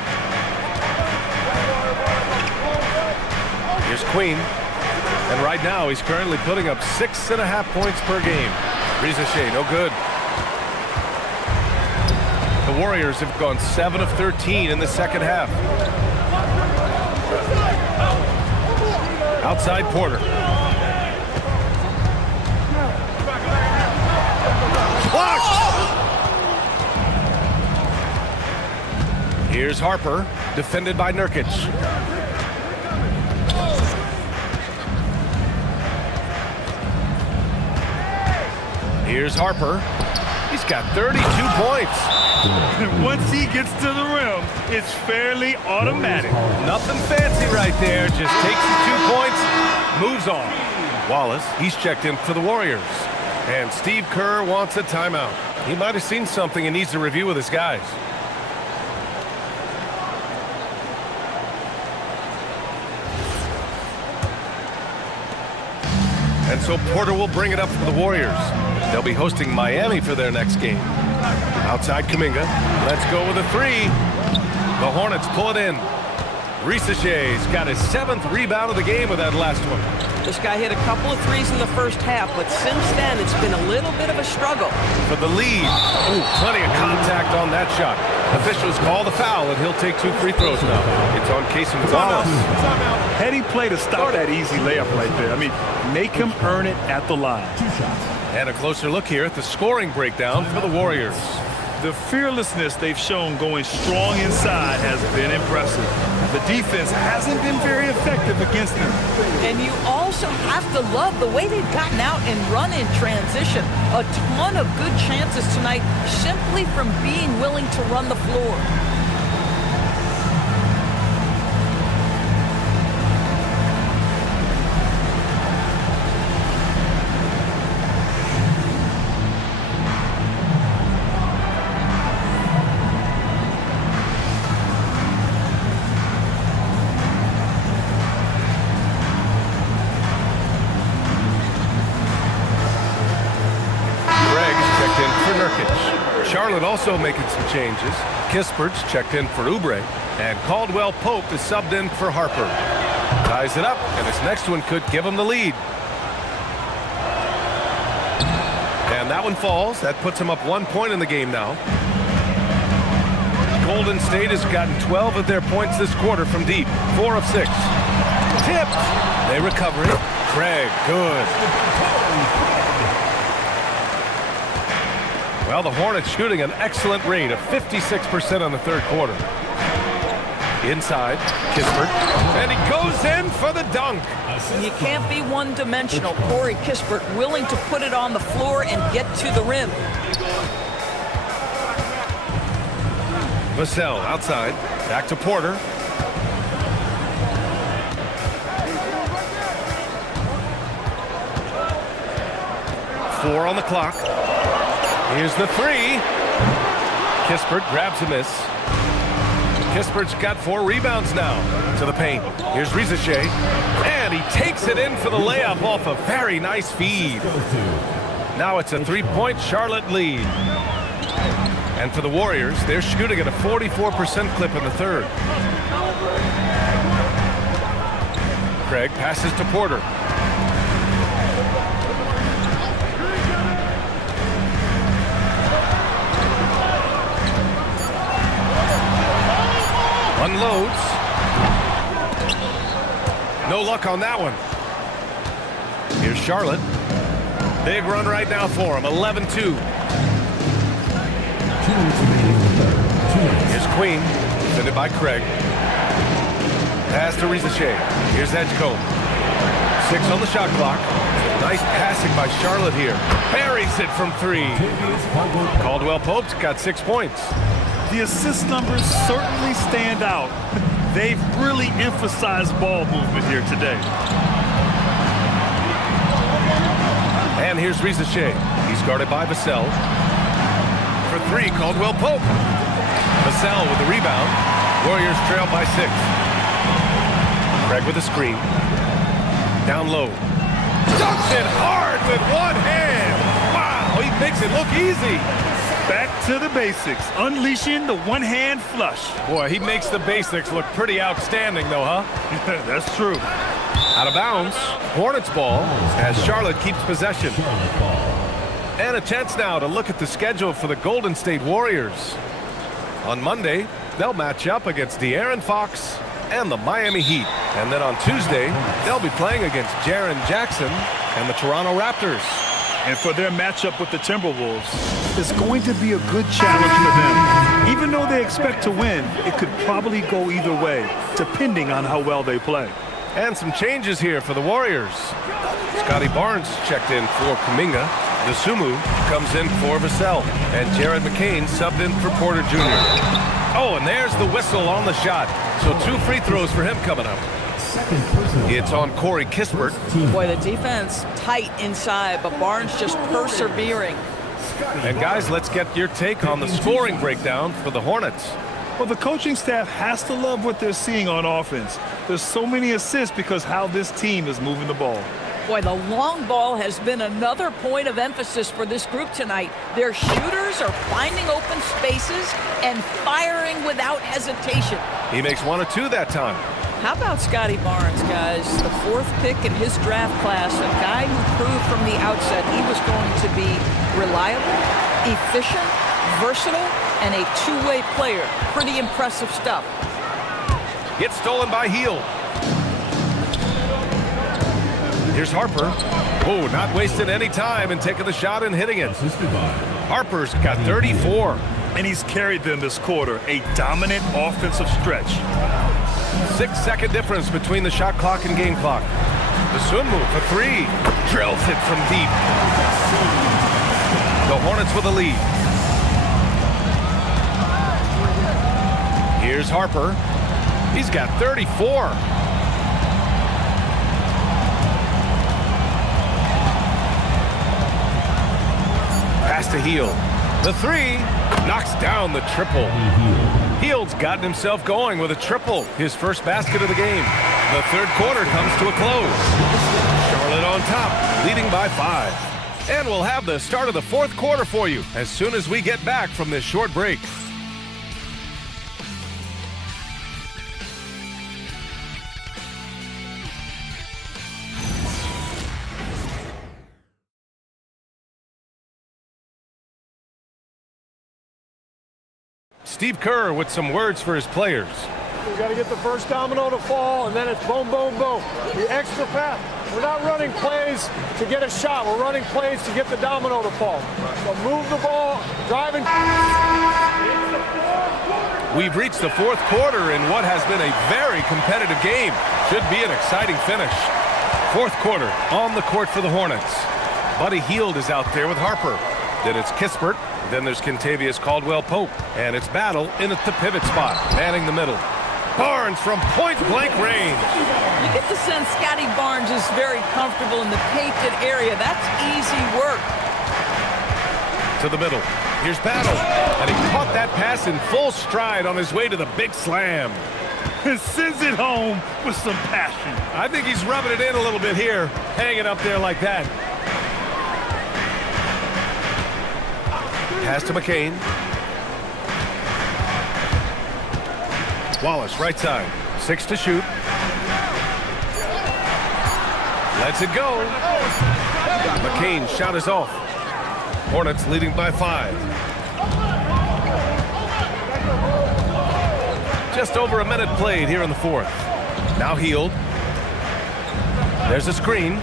Here's Queen. And right now, he's currently putting up 6.5 points per game. Risacher, no good. The Warriors have gone 7 of 13 in the second half. Outside Porter. Blocked! Here's Harper, defended by Nurkic. Here's Harper. He's got 32 points. Once he gets to the rim, it's fairly automatic. Nothing fancy right there. Just takes the 2 points, moves on. Wallace, he's checked in for the Warriors. And Steve Kerr wants a timeout. He might have seen something and needs to review with his guys. And so Porter will bring it up for the Warriors. They'll be hosting Miami for their next game. Outside Kuminga. Let's go with a 3. The Hornets pull it in. Risacher's got his 7th rebound of the game with that last one. This guy hit a couple of threes in the first half, but since then it's been a little bit of a struggle. For the lead. Ooh, plenty of contact on that shot. Officials call the foul, and he'll take 2 free throws now. It's on Casey Wallace. Heady play to stop that easy layup right there. I mean, make him earn it at the line. 2 shots. And a closer look here at the scoring breakdown for the Warriors. The fearlessness they've shown going strong inside has been impressive. The defense hasn't been very effective against them. And you also have to love the way they've gotten out and run in transition. A ton of good chances tonight simply from being willing to run the floor. Charlotte also making some changes. Kispert's checked in for Oubre, and Caldwell Pope is subbed in for Harper. Ties it up, and this next one could give him the lead. And that one falls. That puts him up 1 point in the game now. Golden State has gotten 12 of their points this quarter from deep. 4 of 6. Tipped. They recover it. Craig, good. Well, the Hornets shooting an excellent rate of 56% on the third quarter. Inside, Kispert, and he goes in for the dunk. You can't be one-dimensional. Corey Kispert willing to put it on the floor and get to the rim. Vassell outside, back to Porter. Four on the clock. Here's the three. Kispert grabs a miss. Kispert's got 4 rebounds now to the paint. Here's Risacher, and he takes it in for the layup off a very nice feed. Now it's a 3-point Charlotte lead. And for the Warriors, they're shooting at a 44% clip in the third. Craig passes to Porter. Unloads. No luck on that one. Here's Charlotte. Big run right now for him. 11-2. Here's Queen. Defended by Craig. Pass to Risacher. Here's Edgecombe. 6 on the shot clock. Nice passing by Charlotte here. Buries it from 3. Caldwell Pope's got 6 points. The assist numbers certainly stand out. They've really emphasized ball movement here today. And here's Risacher. He's guarded by Vassell. For 3, Caldwell Pope. Vassell with the rebound. Warriors trail by 6. Craig with a screen. Down low. Dunks it hard with one hand. Wow, he makes it look easy. Back to the basics, unleashing the one-hand flush. Boy, he makes the basics look pretty outstanding, though, huh? That's true. Out of bounds, Hornets ball as Charlotte keeps possession. And a chance now to look at the schedule for the Golden State Warriors. On Monday, they'll match up against De'Aaron Fox and the Miami Heat. And then on Tuesday, they'll be playing against Jaren Jackson and the Toronto Raptors. And for their matchup with the Timberwolves, it's going to be a good challenge for them. Even though they expect to win, it could probably go either way, depending on how well they play. And some changes here for the Warriors. Scotty Barnes checked in for Kuminga. Dosunmu comes in for Vassell. And Jared McCain subbed in for Porter Jr. Oh, and there's the whistle on the shot. So 2 free throws for him coming up. It's on Corey Kispert. Boy, the defense tight inside, but Barnes just persevering. And guys, let's get your take on the scoring breakdown for the Hornets. Well, the coaching staff has to love what they're seeing on offense. There's so many assists because how this team is moving the ball. Boy, the long ball has been another point of emphasis for this group tonight. Their shooters are finding open spaces and firing without hesitation. He makes 1 or 2 that time. How about Scotty Barnes, guys? The 4th pick in his draft class, a guy who proved from the outset he was going to be reliable, efficient, versatile, and a two-way player. Pretty impressive stuff. Gets stolen by Hield. Here's Harper. Oh, not wasting any time and taking the shot and hitting it. Harper's got 34. And he's carried them this quarter, a dominant offensive stretch. 6-second difference between the shot clock and game clock. Dosunmu for three. Drills it from deep. The Hornets with a lead. Here's Harper. He's got 34. Pass to Hield. The three knocks down the triple. Hield's gotten himself going with a triple, his first basket of the game. The third quarter comes to a close. Charlotte on top, leading by 5. And we'll have the start of the fourth quarter for you as soon as we get back from this short break. Steve Kerr with some words for his players. We got to get the first domino to fall, and then it's boom, boom, boom. The extra pass. We're not running plays to get a shot. We're running plays to get the domino to fall. So move the ball, driving. We've reached the fourth quarter in what has been a very competitive game. Should be an exciting finish. Fourth quarter on the court for the Hornets. Buddy Hield is out there with Harper. Then it's Kispert. Then there's Kentavious Caldwell-Pope. And it's Battle in at the pivot spot, manning the middle. Barnes from point-blank range. You get the sense Scotty Barnes is very comfortable in the painted area. That's easy work. To the middle. Here's Battle. And he caught that pass in full stride on his way to the big slam. And sends it home with some passion. I think he's rubbing it in a little bit here, hanging up there like that. Pass to McCain. Wallace, right side. 6 to shoot. Lets it go. McCain's shot is off. Hornets leading by 5. Just over a minute played here in the fourth. Now Hield. There's a screen.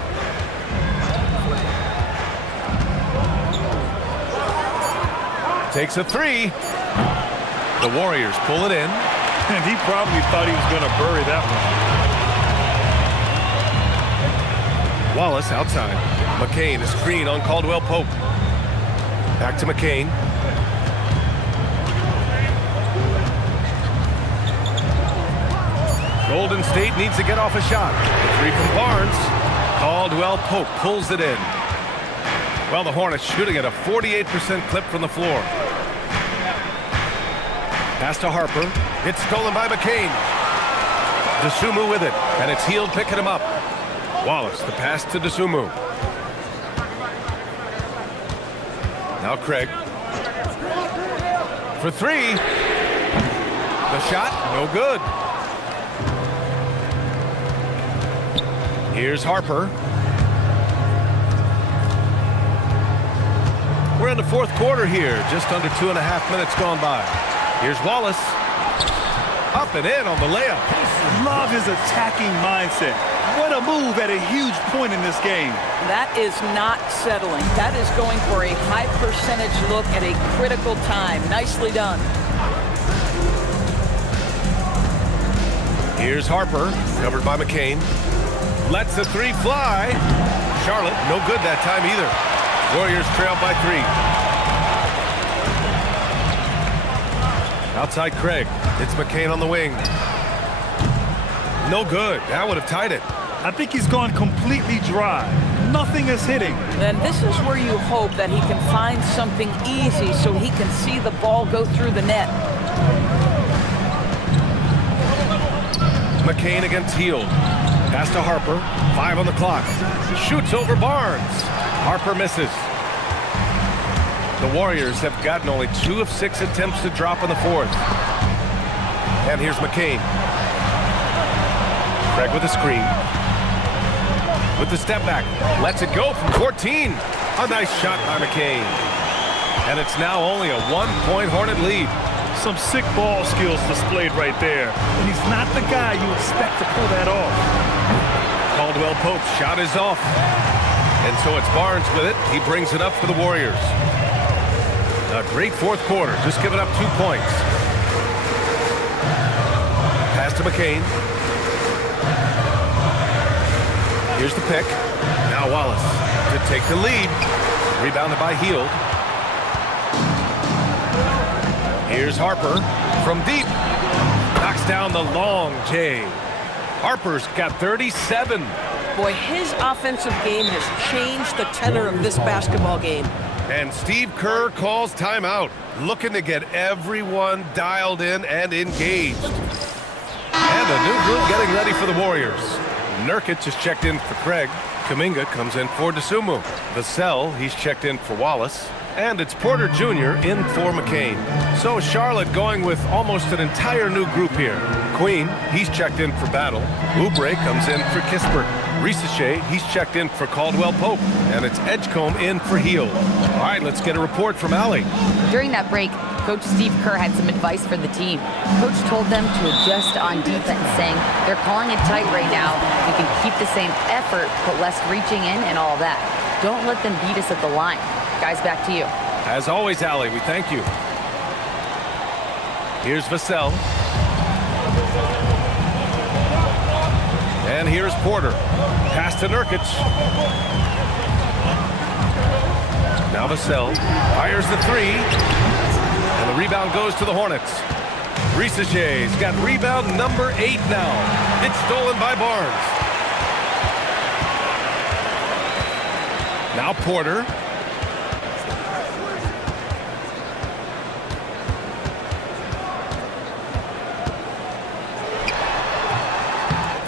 Takes a three. The Warriors pull it in. And he probably thought he was going to bury that one. Wallace outside. McCain, a screen on Caldwell-Pope. Back to McCain. Golden State needs to get off a shot. The three from Barnes. Caldwell-Pope pulls it in. Well, the Hornets shooting at a 48% clip from the floor. Pass to Harper. It's stolen by McCain. Dosunmu with it, and it's Hield picking him up. Wallace, the pass to Dosunmu. Now Craig. For three. The shot, no good. Here's Harper. We're in the fourth quarter here, just under 2.5 minutes gone by. Here's Wallace. Up and in on the layup. Love his attacking mindset. What a move at a huge point in this game. That is not settling. That is going for a high percentage look at a critical time. Nicely done. Here's Harper, covered by McCain. Lets the three fly. Charlotte, no good that time either. Warriors trail by 3. Outside Craig. It's McCain on the wing. No good. That would have tied it. I think he's gone completely dry. Nothing is hitting. And this is where you hope that he can find something easy so he can see the ball go through the net. McCain against Hield. Pass to Harper. 5 on the clock. Shoots over Barnes. Harper misses. The Warriors have gotten only 2 of 6 attempts to drop in the fourth. And here's McCain. Craig with a screen. With the step back. Lets it go from 14. A nice shot by McCain. And it's now only a 1-point Hornet lead. Some sick ball skills displayed right there. And he's not the guy you expect to pull that off. Caldwell-Pope's shot is off. And so it's Barnes with it. He brings it up for the Warriors. A great fourth quarter, just giving up 2 points. Pass to McCain. Here's the pick. Now Wallace to take the lead. Rebounded by Hield. Here's Harper from deep. Knocks down the long J. Harper's got 37. Boy, his offensive game has changed the tenor of this basketball game. And Steve Kerr calls timeout, looking to get everyone dialed in and engaged. And a new group getting ready for the Warriors. Nurkic is checked in for Craig. Kuminga comes in for Dosunmu. Vassell, he's checked in for Wallace. And it's Porter Jr. in for McCain. So Charlotte going with almost an entire new group here. Queen, he's checked in for Battle. Oubre comes in for Kispert. Risache, he's checked in for Caldwell Pope. And it's Edgecombe in for Hield. All right, let's get a report from Allie. During that break, Coach Steve Kerr had some advice for the team. Coach told them to adjust on defense, saying they're calling it tight right now. We can keep the same effort, but less reaching in and all that. Don't let them beat us at the line. Guys, back to you. As always, Allie, we thank you. Here's Vassell. And here's Porter. Pass to Nurkic. Now Vassell fires the three. And the rebound goes to the Hornets. Risache's got rebound number 8 now. It's stolen by Barnes. Now Porter.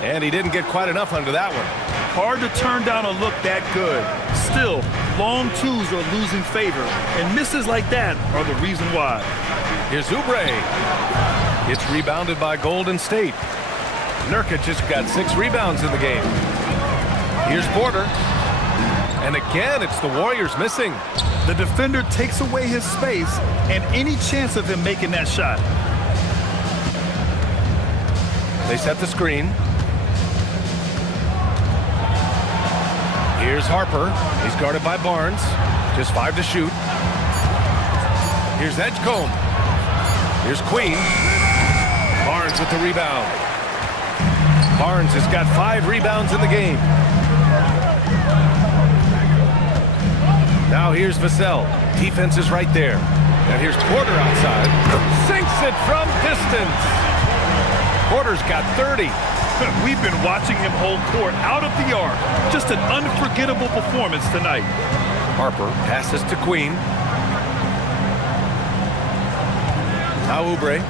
And he didn't get quite enough under that one. Hard to turn down a look that good. Still, long twos are losing favor, and misses like that are the reason why. Here's Oubre. It's rebounded by Golden State. Nurkic just got 6 rebounds in the game. Here's Porter. And again, it's the Warriors missing. The defender takes away his space and any chance of him making that shot. They set the screen. Here's Harper. He's guarded by Barnes. Just 5 to shoot. Here's Edgecombe. Here's Queen. Barnes with the rebound. Barnes has got 5 rebounds in the game. Now here's Vassell. Defense is right there. And here's Porter outside. Sinks it from distance. Porter's got 30. We've been watching him hold court out of the arc. Just an unforgettable performance tonight. Harper passes to Queen. Now Oubre.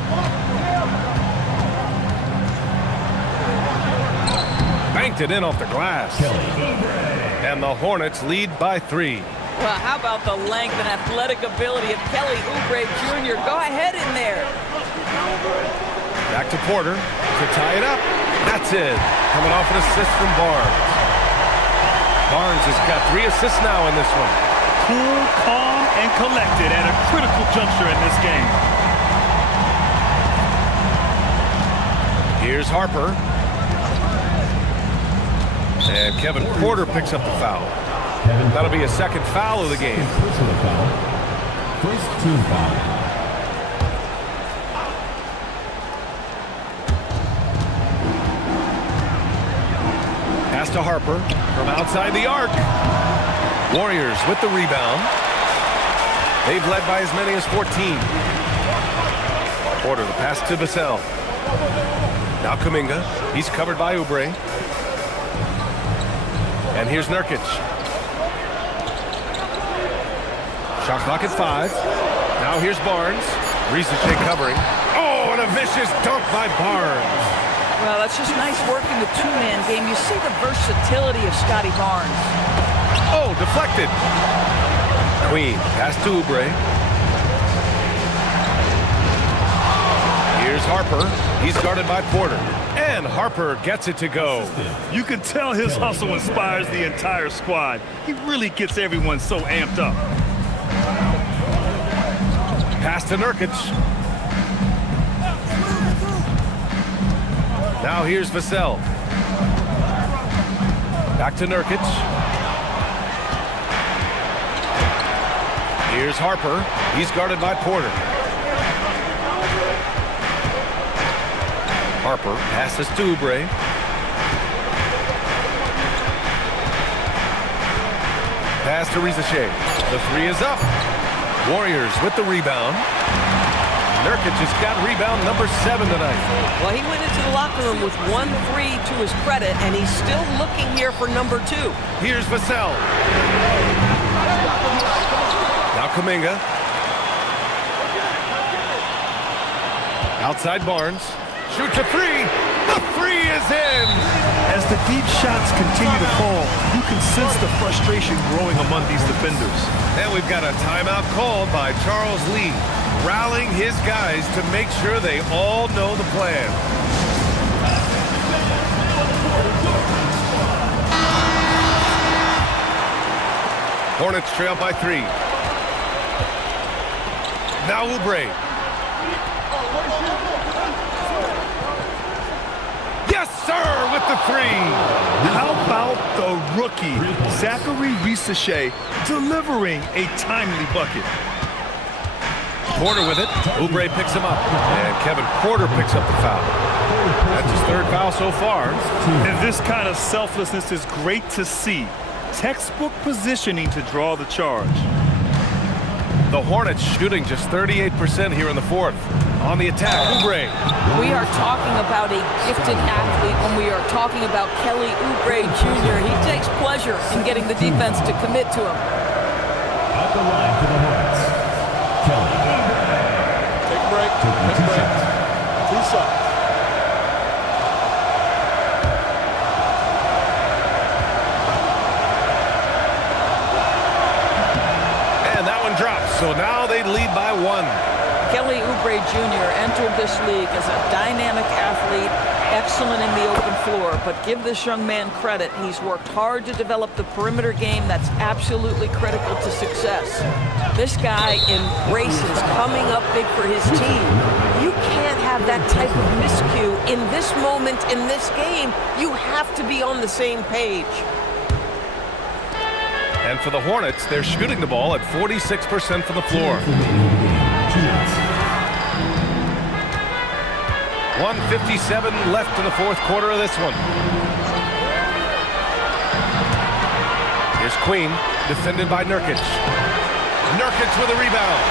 Banked it in off the glass. And the Hornets lead by 3. Well, how about the length and athletic ability of Kelly Oubre Jr.? Go ahead in there. Back to Porter to tie it up. That's it. Coming off an assist from Barnes. Barnes has got 3 assists now in this one. Cool, calm, and collected at a critical juncture in this game. Here's Harper. And Kevin Porter picks up the foul. That'll be a second foul of the game. Personal foul. First team foul. Pass to Harper from outside the arc. Warriors with the rebound. They've led by as many as 14. Porter, the pass to Vassell. Now Kuminga. He's covered by Oubre. And here's Nurkic. Shot clock at 5. Now here's Barnes. Risache covering. Oh, and a vicious dunk by Barnes. Well, that's just nice work in the 2-man game. You see the versatility of Scotty Barnes. Oh, deflected. Queen, pass to Oubre. Here's Harper. He's guarded by Porter. And Harper gets it to go. You can tell his hustle inspires the entire squad. He really gets everyone so amped up. Pass to Nurkic. Now here's Vassell. Back to Nurkic. Here's Harper. He's guarded by Porter. Harper passes to Oubre. Pass to Risacher. The three is up. Warriors with the rebound. Nurkic has got rebound number 7 tonight. Well, he went into the locker room with 1 3 to his credit, and he's still looking here for number 2. Here's Vassell. Now Kuminga. Outside Barnes. Shoots a 3. The 3 is in. As the deep shots continue to fall, you can sense the frustration growing among these defenders. And we've got a timeout called by Charles Lee, rallying his guys to make sure they all know the plan. Hornets trail by 3. Now Oubre. Yes, sir, with the 3. How about the rookie, Zachary Risacher, delivering a timely bucket? Porter with it. Oubre picks him up. And Kevin Porter picks up the foul. That's his 3rd foul so far. And this kind of selflessness is great to see. Textbook positioning to draw the charge. The Hornets shooting just 38% here in the 4th. On the attack, Oubre. We are talking about a gifted athlete when we are talking about Kelly Oubre Jr. He takes pleasure in getting the defense to commit to him. At the line for the Hornets, Kelly. Take a break. Take a break. 2 shots. And that one drops. So now they lead by 1. Kelly Oubre Jr. entered this league as a dynamic athlete, excellent in the open floor, but give this young man credit. He's worked hard to develop the perimeter game that's absolutely critical to success. This guy embraces coming up big for his team. You can't have that type of miscue in this moment, in this game. You have to be on the same page. And for the Hornets, they're shooting the ball at 46% from the floor. 1:57 left in the 4th quarter of this one. Here's Queen, defended by Nurkic. Nurkic with a rebound.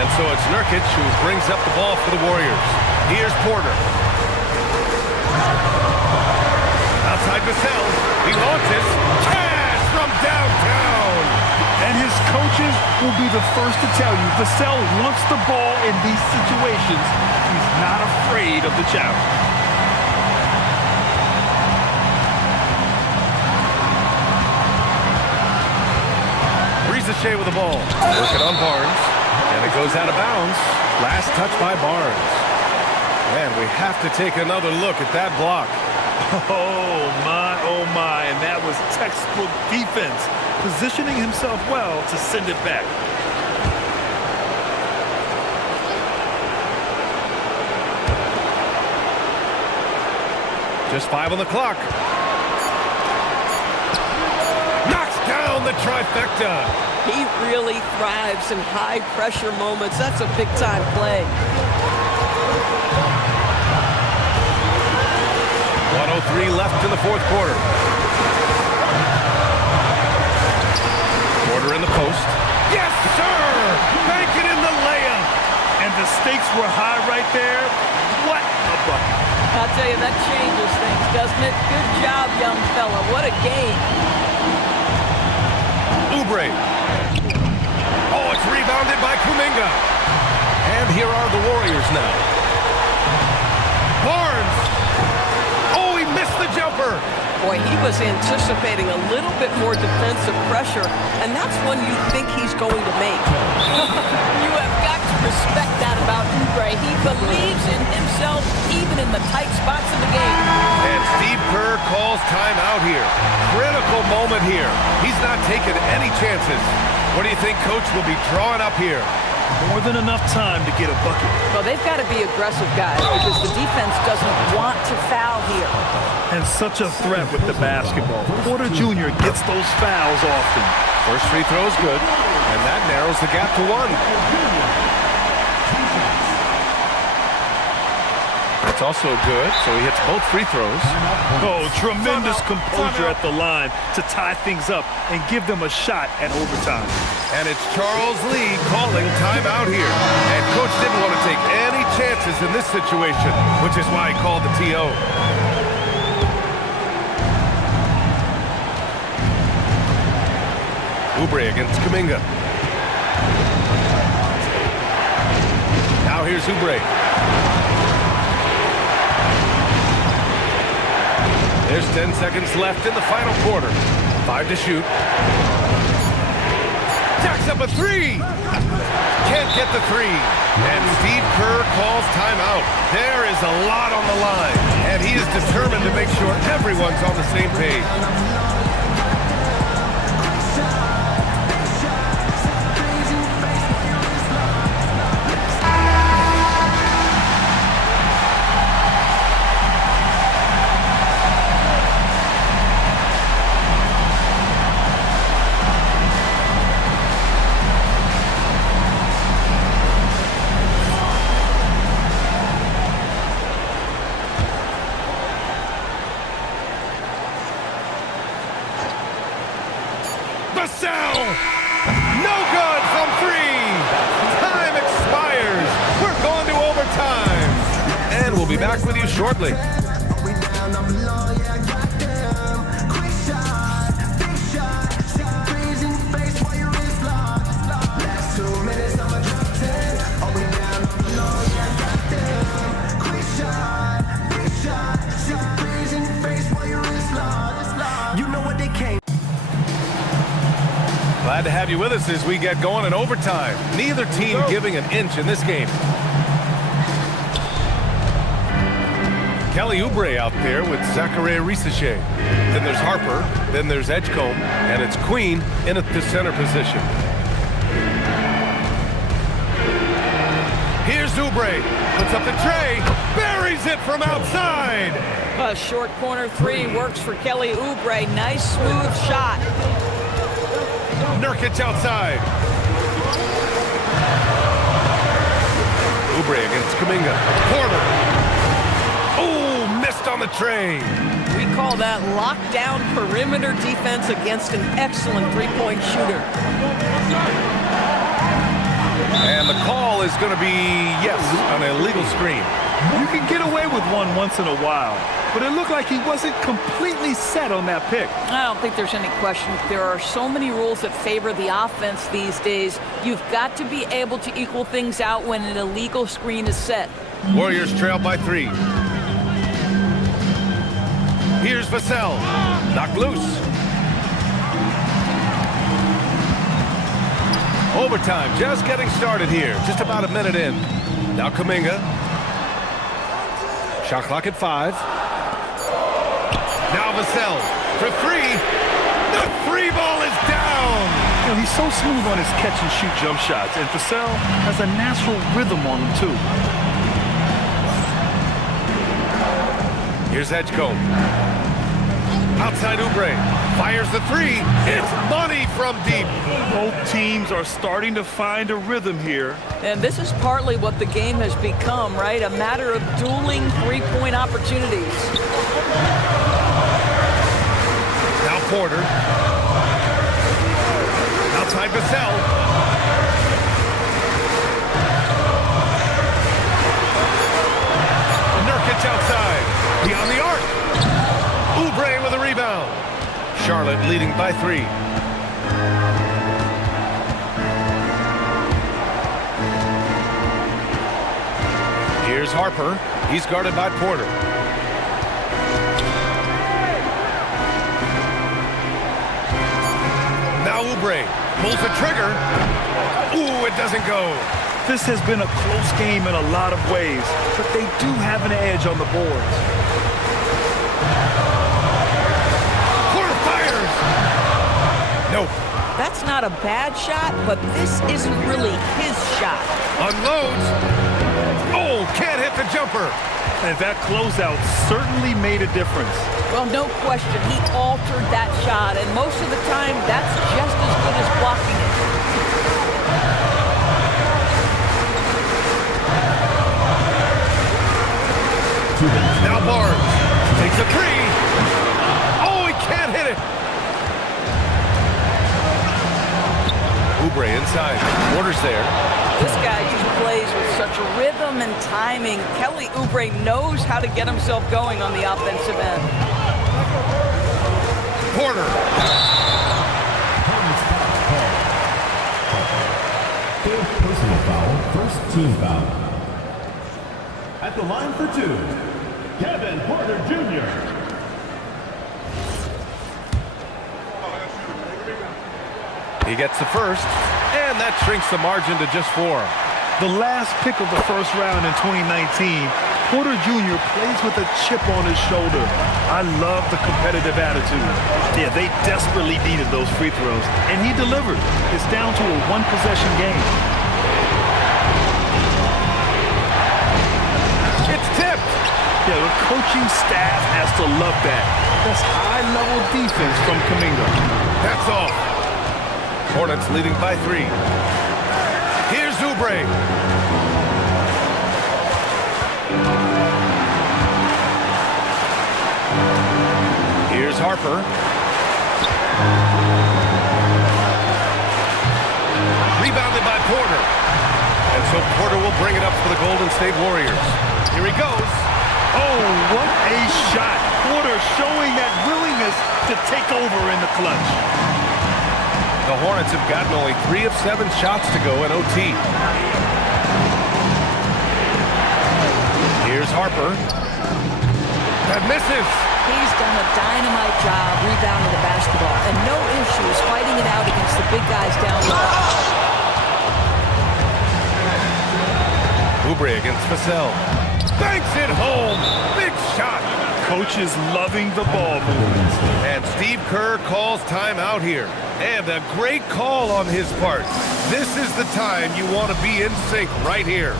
And so it's Nurkic who brings up the ball for the Warriors. Here's Porter. Outside Vassell. He launches. Cash from downtown. And his coaches will be the first to tell you Vassell wants the ball in these situations. He's not afraid of the challenge. Risacher with the ball. Working on Barnes. And it goes out of bounds. Last touch by Barnes. Man, we have to take another look at that block. Oh my, and that was textbook defense, positioning himself well to send it back. Just 5 on the clock. Knocks down the trifecta. He really thrives in high-pressure moments. That's a big-time play. 1:03 left in the 4th quarter. Porter in the post. Yes, sir! Bank it in the layup. And the stakes were high right there. What a bucket. I'll tell you, that changes things, doesn't it? Good job, young fella. What a game. Oubre. Oh, it's rebounded by Kuminga. And here are the Warriors now. Barnes. Oh, he missed the jumper. Boy, he was anticipating a little bit more defensive pressure, and that's one you think he's going to make. You have got to respect that about Oubre. He believes in himself, even in the tight spots of the game. And Steve Kerr calls timeout here. Critical moment here. He's not taking any chances. What do you think Coach will be drawing up here? More than enough time to get a bucket. Well, they've got to be aggressive, guys, because the defense doesn't want to foul here. And such a threat with the basketball. Porter Jr. gets those fouls often. First free throw is good, and that narrows the gap to 1. That's also good, so he hits both free throws. Oh, tremendous composure at the line to tie things up and give them a shot at overtime. And it's Charles Lee calling timeout here. And Coach didn't want to take any chances in this situation, which is why he called the TO. Oubre against Kuminga. Now here's Oubre. There's 10 seconds left in the final quarter. 5 to shoot. Jacks up a 3. Can't get the 3. And Steve Kerr calls timeout. There is a lot on the line, and he is determined to make sure everyone's on the same page. Vassell! No good from 3! Time expires! We're going to overtime! And we'll be back with you shortly. Glad to have you with us as we get going in overtime. Neither team giving an inch in this game. Kelly Oubre out there with Zachary Risacher. Then there's Harper, then there's Edgecombe, and it's Queen in at the center position. Here's Oubre, puts up the tray, buries it from outside. A short corner 3 works for Kelly Oubre. Nice smooth shot. Nurkic outside. Oubre against Kuminga. Porter. Oh, missed on the tray. We call that lockdown perimeter defense against an excellent three-point shooter. And the call is going to be, yes, an illegal screen. You can get away with one once in a while, but it looked like he wasn't completely set on that pick. I don't think there's any question. There are so many rules that favor the offense these days. You've got to be able to equal things out when an illegal screen is set. Warriors trail by 3. Here's Vassell. Knocked loose. Overtime just getting started here. Just about a minute in. Now Kuminga. Shot clock at 5. Now Vassell for 3. The 3 ball is down. You know, he's so smooth on his catch and shoot jump shots, and Vassell has a natural rhythm on him too. Here's Edgecombe. Outside Oubre. Fires the 3. It's money from deep. Both teams are starting to find a rhythm here. And this is partly what the game has become, right? A matter of dueling three-point opportunities. Now Porter. Outside Vassell. Nurkic outside. Beyond the arc. Oubre with a rebound. Charlotte leading by 3. Here's Harper. He's guarded by Porter. Now Oubre pulls the trigger. Ooh, it doesn't go. This has been a close game in a lot of ways, but they do have an edge on the boards. Porter fires. Nope. That's not a bad shot, but this isn't really his shot. Unloads. Oh, can't hit the jumper. And that closeout certainly made a difference. Well, no question, he altered that shot, and most of the time, that's just as good as blocking it. Now Barnes takes a three. Oh, he can't hit it. Oubre inside. Porter's there. This guy just plays with such rhythm and timing. Kelly Oubre knows how to get himself going on the offensive end. Porter. Fifth personal foul, first team foul. At the line for two, Kevin Porter Jr. He gets the first, and that shrinks the margin to just 4. The last pick of the first round in 2019, Porter Jr. plays with a chip on his shoulder. I love the competitive attitude. Yeah, they desperately needed those free throws, and he delivered. It's down to a one-possession game. It's tipped. Yeah, the coaching staff has to love that. That's high-level defense from Kuminga. That's off. Hornets leading by 3. Here's Oubre. Here's Harper. Rebounded by Porter. And so Porter will bring it up for the Golden State Warriors. Here he goes. Oh, what a shot. Porter showing that willingness to take over in the clutch. The Hornets have gotten only 3 of 7 shots to go in OT. Here's Harper. That misses. He's done a dynamite job rebounding the basketball, and no issues fighting it out against the big guys down low. Oubre against Vassell. Banks it home. Big shot. Coach is loving the ball movement. And Steve Kerr calls timeout here. And a great call on his part. This is the time you want to be in sync right here.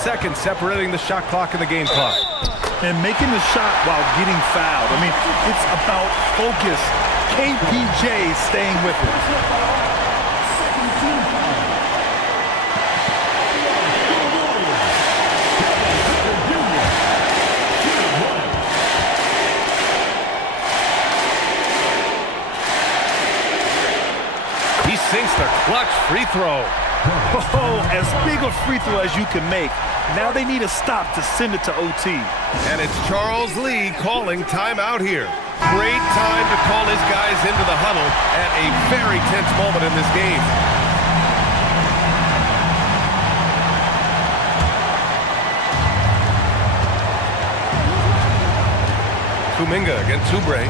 Seconds separating the shot clock and the game clock. And making the shot while getting fouled. I mean, it's about focus. KPJ staying with it. He sinks the clutch free throw. Oh, as big a free throw as you can make. Now they need a stop to send it to OT. And it's Charles Lee calling timeout here. Great time to call his guys into the huddle at a very tense moment in this game. Kuminga against Oubre.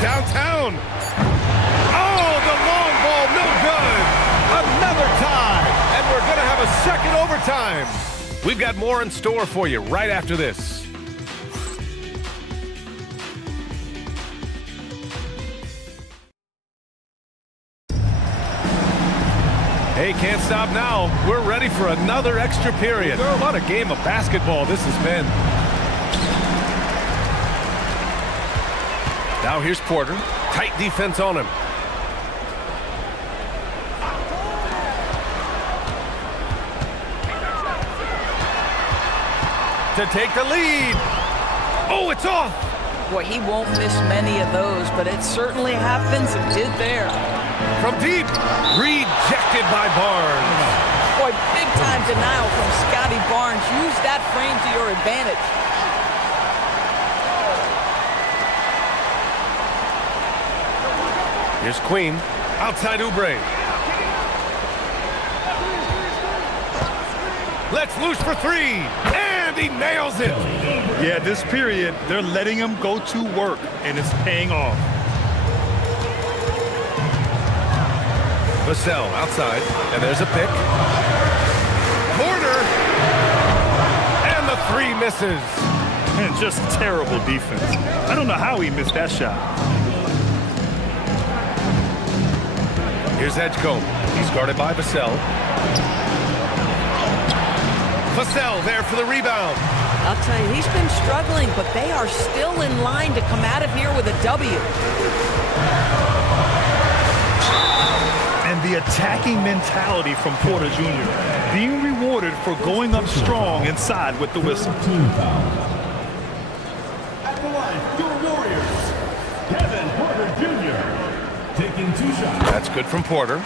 Downtown. Oh, the long ball, no good. Another tie. And we're going to have a second overtime. We've got more in store for you right after this. Hey, can't stop now. We're ready for another extra period. What a game of basketball this has been. Now here's Porter. Tight defense on him. To take the lead. Oh, it's off. Boy, he won't miss many of those, but it certainly happens and did there. From deep. Rejected by Barnes. Boy, big-time denial from Scotty Barnes. Used that frame to your advantage. Here's Queen. Outside Oubre. Let's loose for three. And he nails it. Yeah, this period, they're letting him go to work, and it's paying off. Vassell outside. And there's a pick. Corner. And the three misses. And just terrible defense. I don't know how he missed that shot. Here's Edgecombe. He's guarded by Vassell. Vassell there for the rebound. I'll tell you, he's been struggling, but they are still in line to come out of here with a W. And the attacking mentality from Porter Jr. being rewarded for going up strong inside with the whistle. Team foul. At the line, your Warriors, Kevin Porter Jr. taking 2 shots. That's good from Porter.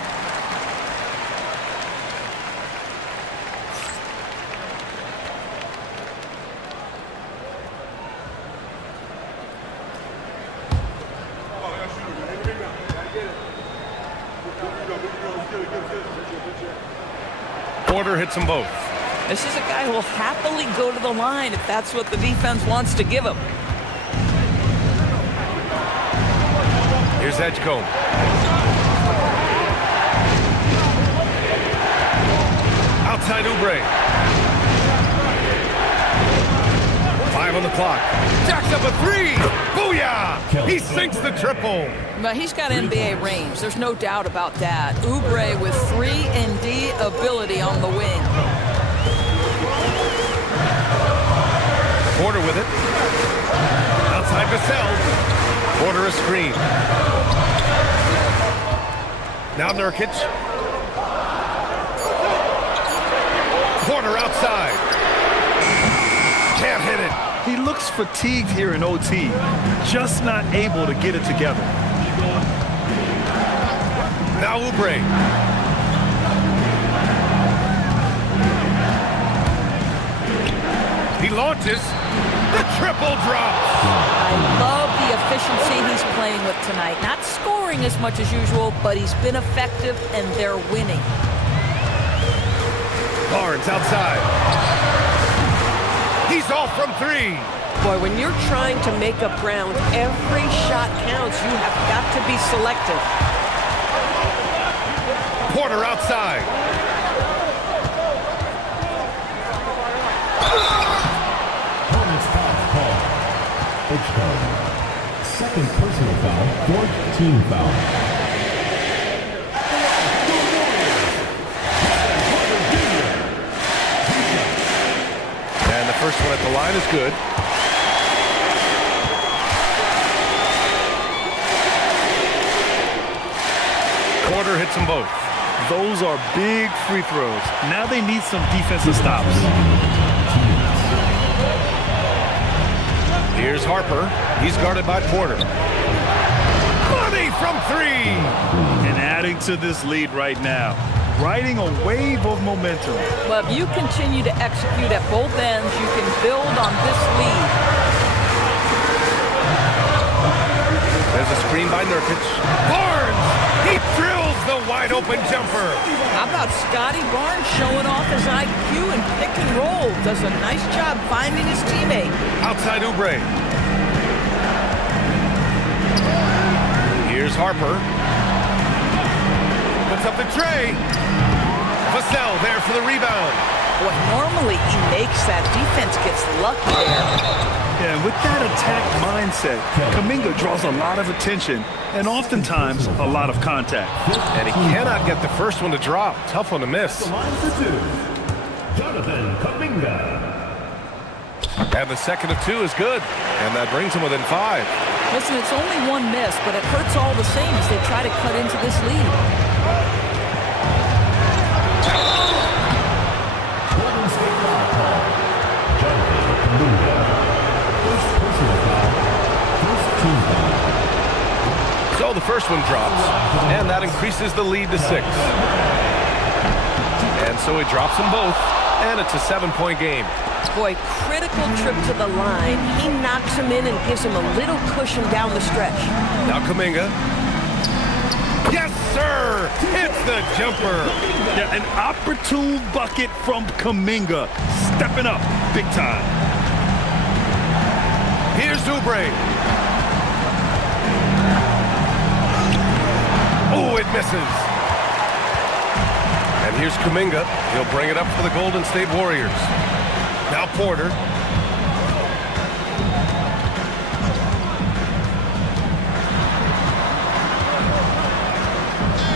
Porter hits them both. This is a guy who will happily go to the line if that's what the defense wants to give him. Here's Edgecombe. Outside Oubre. 5 on the clock. Jacks up a 3. Booyah! He sinks the triple. But he's got NBA range. There's no doubt about that. Oubre with 3-and-D ability on the wing. Porter with it. Outside Vassell. Porter a screen. Now Nurkic. Porter outside. Can't hit it. He looks fatigued here in OT, just not able to get it together. Now Oubre. He launches. The triple drop. I love the efficiency he's playing with tonight. Not scoring as much as usual, but he's been effective, and they're winning. Barnes outside. He's off from 3. Boy, when you're trying to make up ground, every shot counts. You have got to be selective. Porter outside. Opponent's foul call. Edgecombe. Second personal foul, 4th team foul. And the first one at the line is good. Porter hits them both. Those are big free throws. Now they need some defensive stops. Here's Harper. He's guarded by Porter. Money from 3. And adding to this lead right now, riding a wave of momentum. Well, if you continue to execute at both ends, you can build on this lead. There's a screen by Nurkic. Barnes! He drills the wide-open jumper. How about Scotty Barnes showing off his IQ and pick and roll? Does a nice job finding his teammate. Outside Oubre. Here's Harper. Puts up the tray. Vassell there for the rebound. Boy, normally he makes that. Defense gets lucky there. Yeah, and with that attack mindset, Kuminga draws a lot of attention and oftentimes a lot of contact. And he cannot get the first one to drop. Tough one to miss. The line for 2. Jonathan Kuminga. And the second of 2 is good. And that brings him within 5. Listen, it's only one miss, but it hurts all the same as they try to cut into this lead. Golden State foul call. Jonathan Kuminga. First personal foul, 1st team foul. So the first one drops, and that increases the lead to 6. And so he drops them both. and it's a 7-point game. Boy, critical trip to the line. He knocks him in and gives him a little cushion down the stretch. Now Kuminga. Yes, sir! It's the jumper. Yeah, an opportune bucket from Kuminga. Stepping up big time. Here's Oubre. Oh, it misses. And here's Kuminga. He'll bring it up for the Golden State Warriors. Now Porter.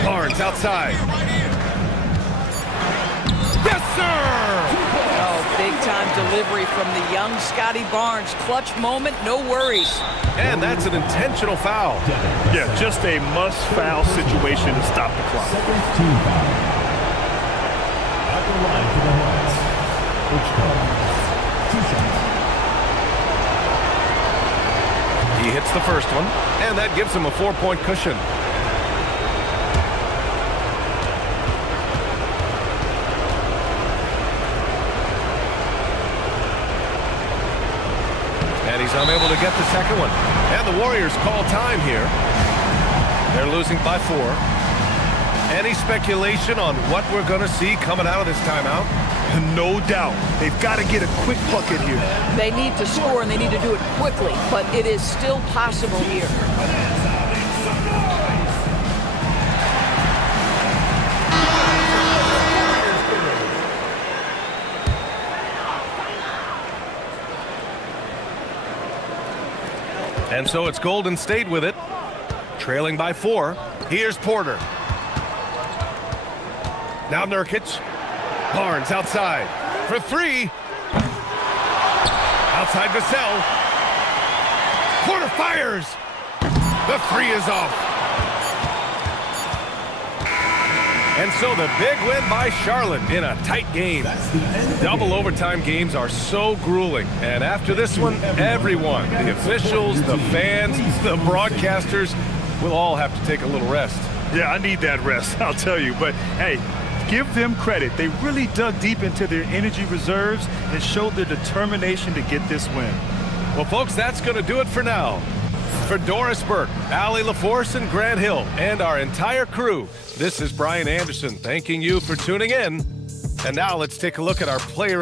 Barnes outside. Yes, sir! Oh, big-time delivery from the young Scotty Barnes. Clutch moment, no worries. And that's an intentional foul. Yeah, just a must-foul situation to stop the clock. Second team foul. At the line for the Hornets, Coach Carter. 2 shots. He hits the first one, and that gives him a 4-point cushion. And he's unable to get the second one. And the Warriors call time here. They're losing by 4. Any speculation on what we're going to see coming out of this timeout? No doubt. They've got to get a quick bucket here. They need to score, and they need to do it quickly, but it is still possible here. And so it's Golden State with it, trailing by 4. Here's Porter. Now Nurkic. Barnes outside for 3. Outside Vassell. Porter fires. The 3 is off. And so the big win by Charlotte in a tight game. Double overtime games are so grueling. And after this one, everyone, the officials, the fans, the broadcasters, will all have to take a little rest. Yeah, I need that rest, I'll tell you. But, hey, give them credit. They really dug deep into their energy reserves and showed their determination to get this win. Well, folks, that's going to do it for now. For Doris Burke, Allie LaForce, and Grant Hill, and our entire crew, this is Brian Anderson thanking you for tuning in. And now let's take a look at our player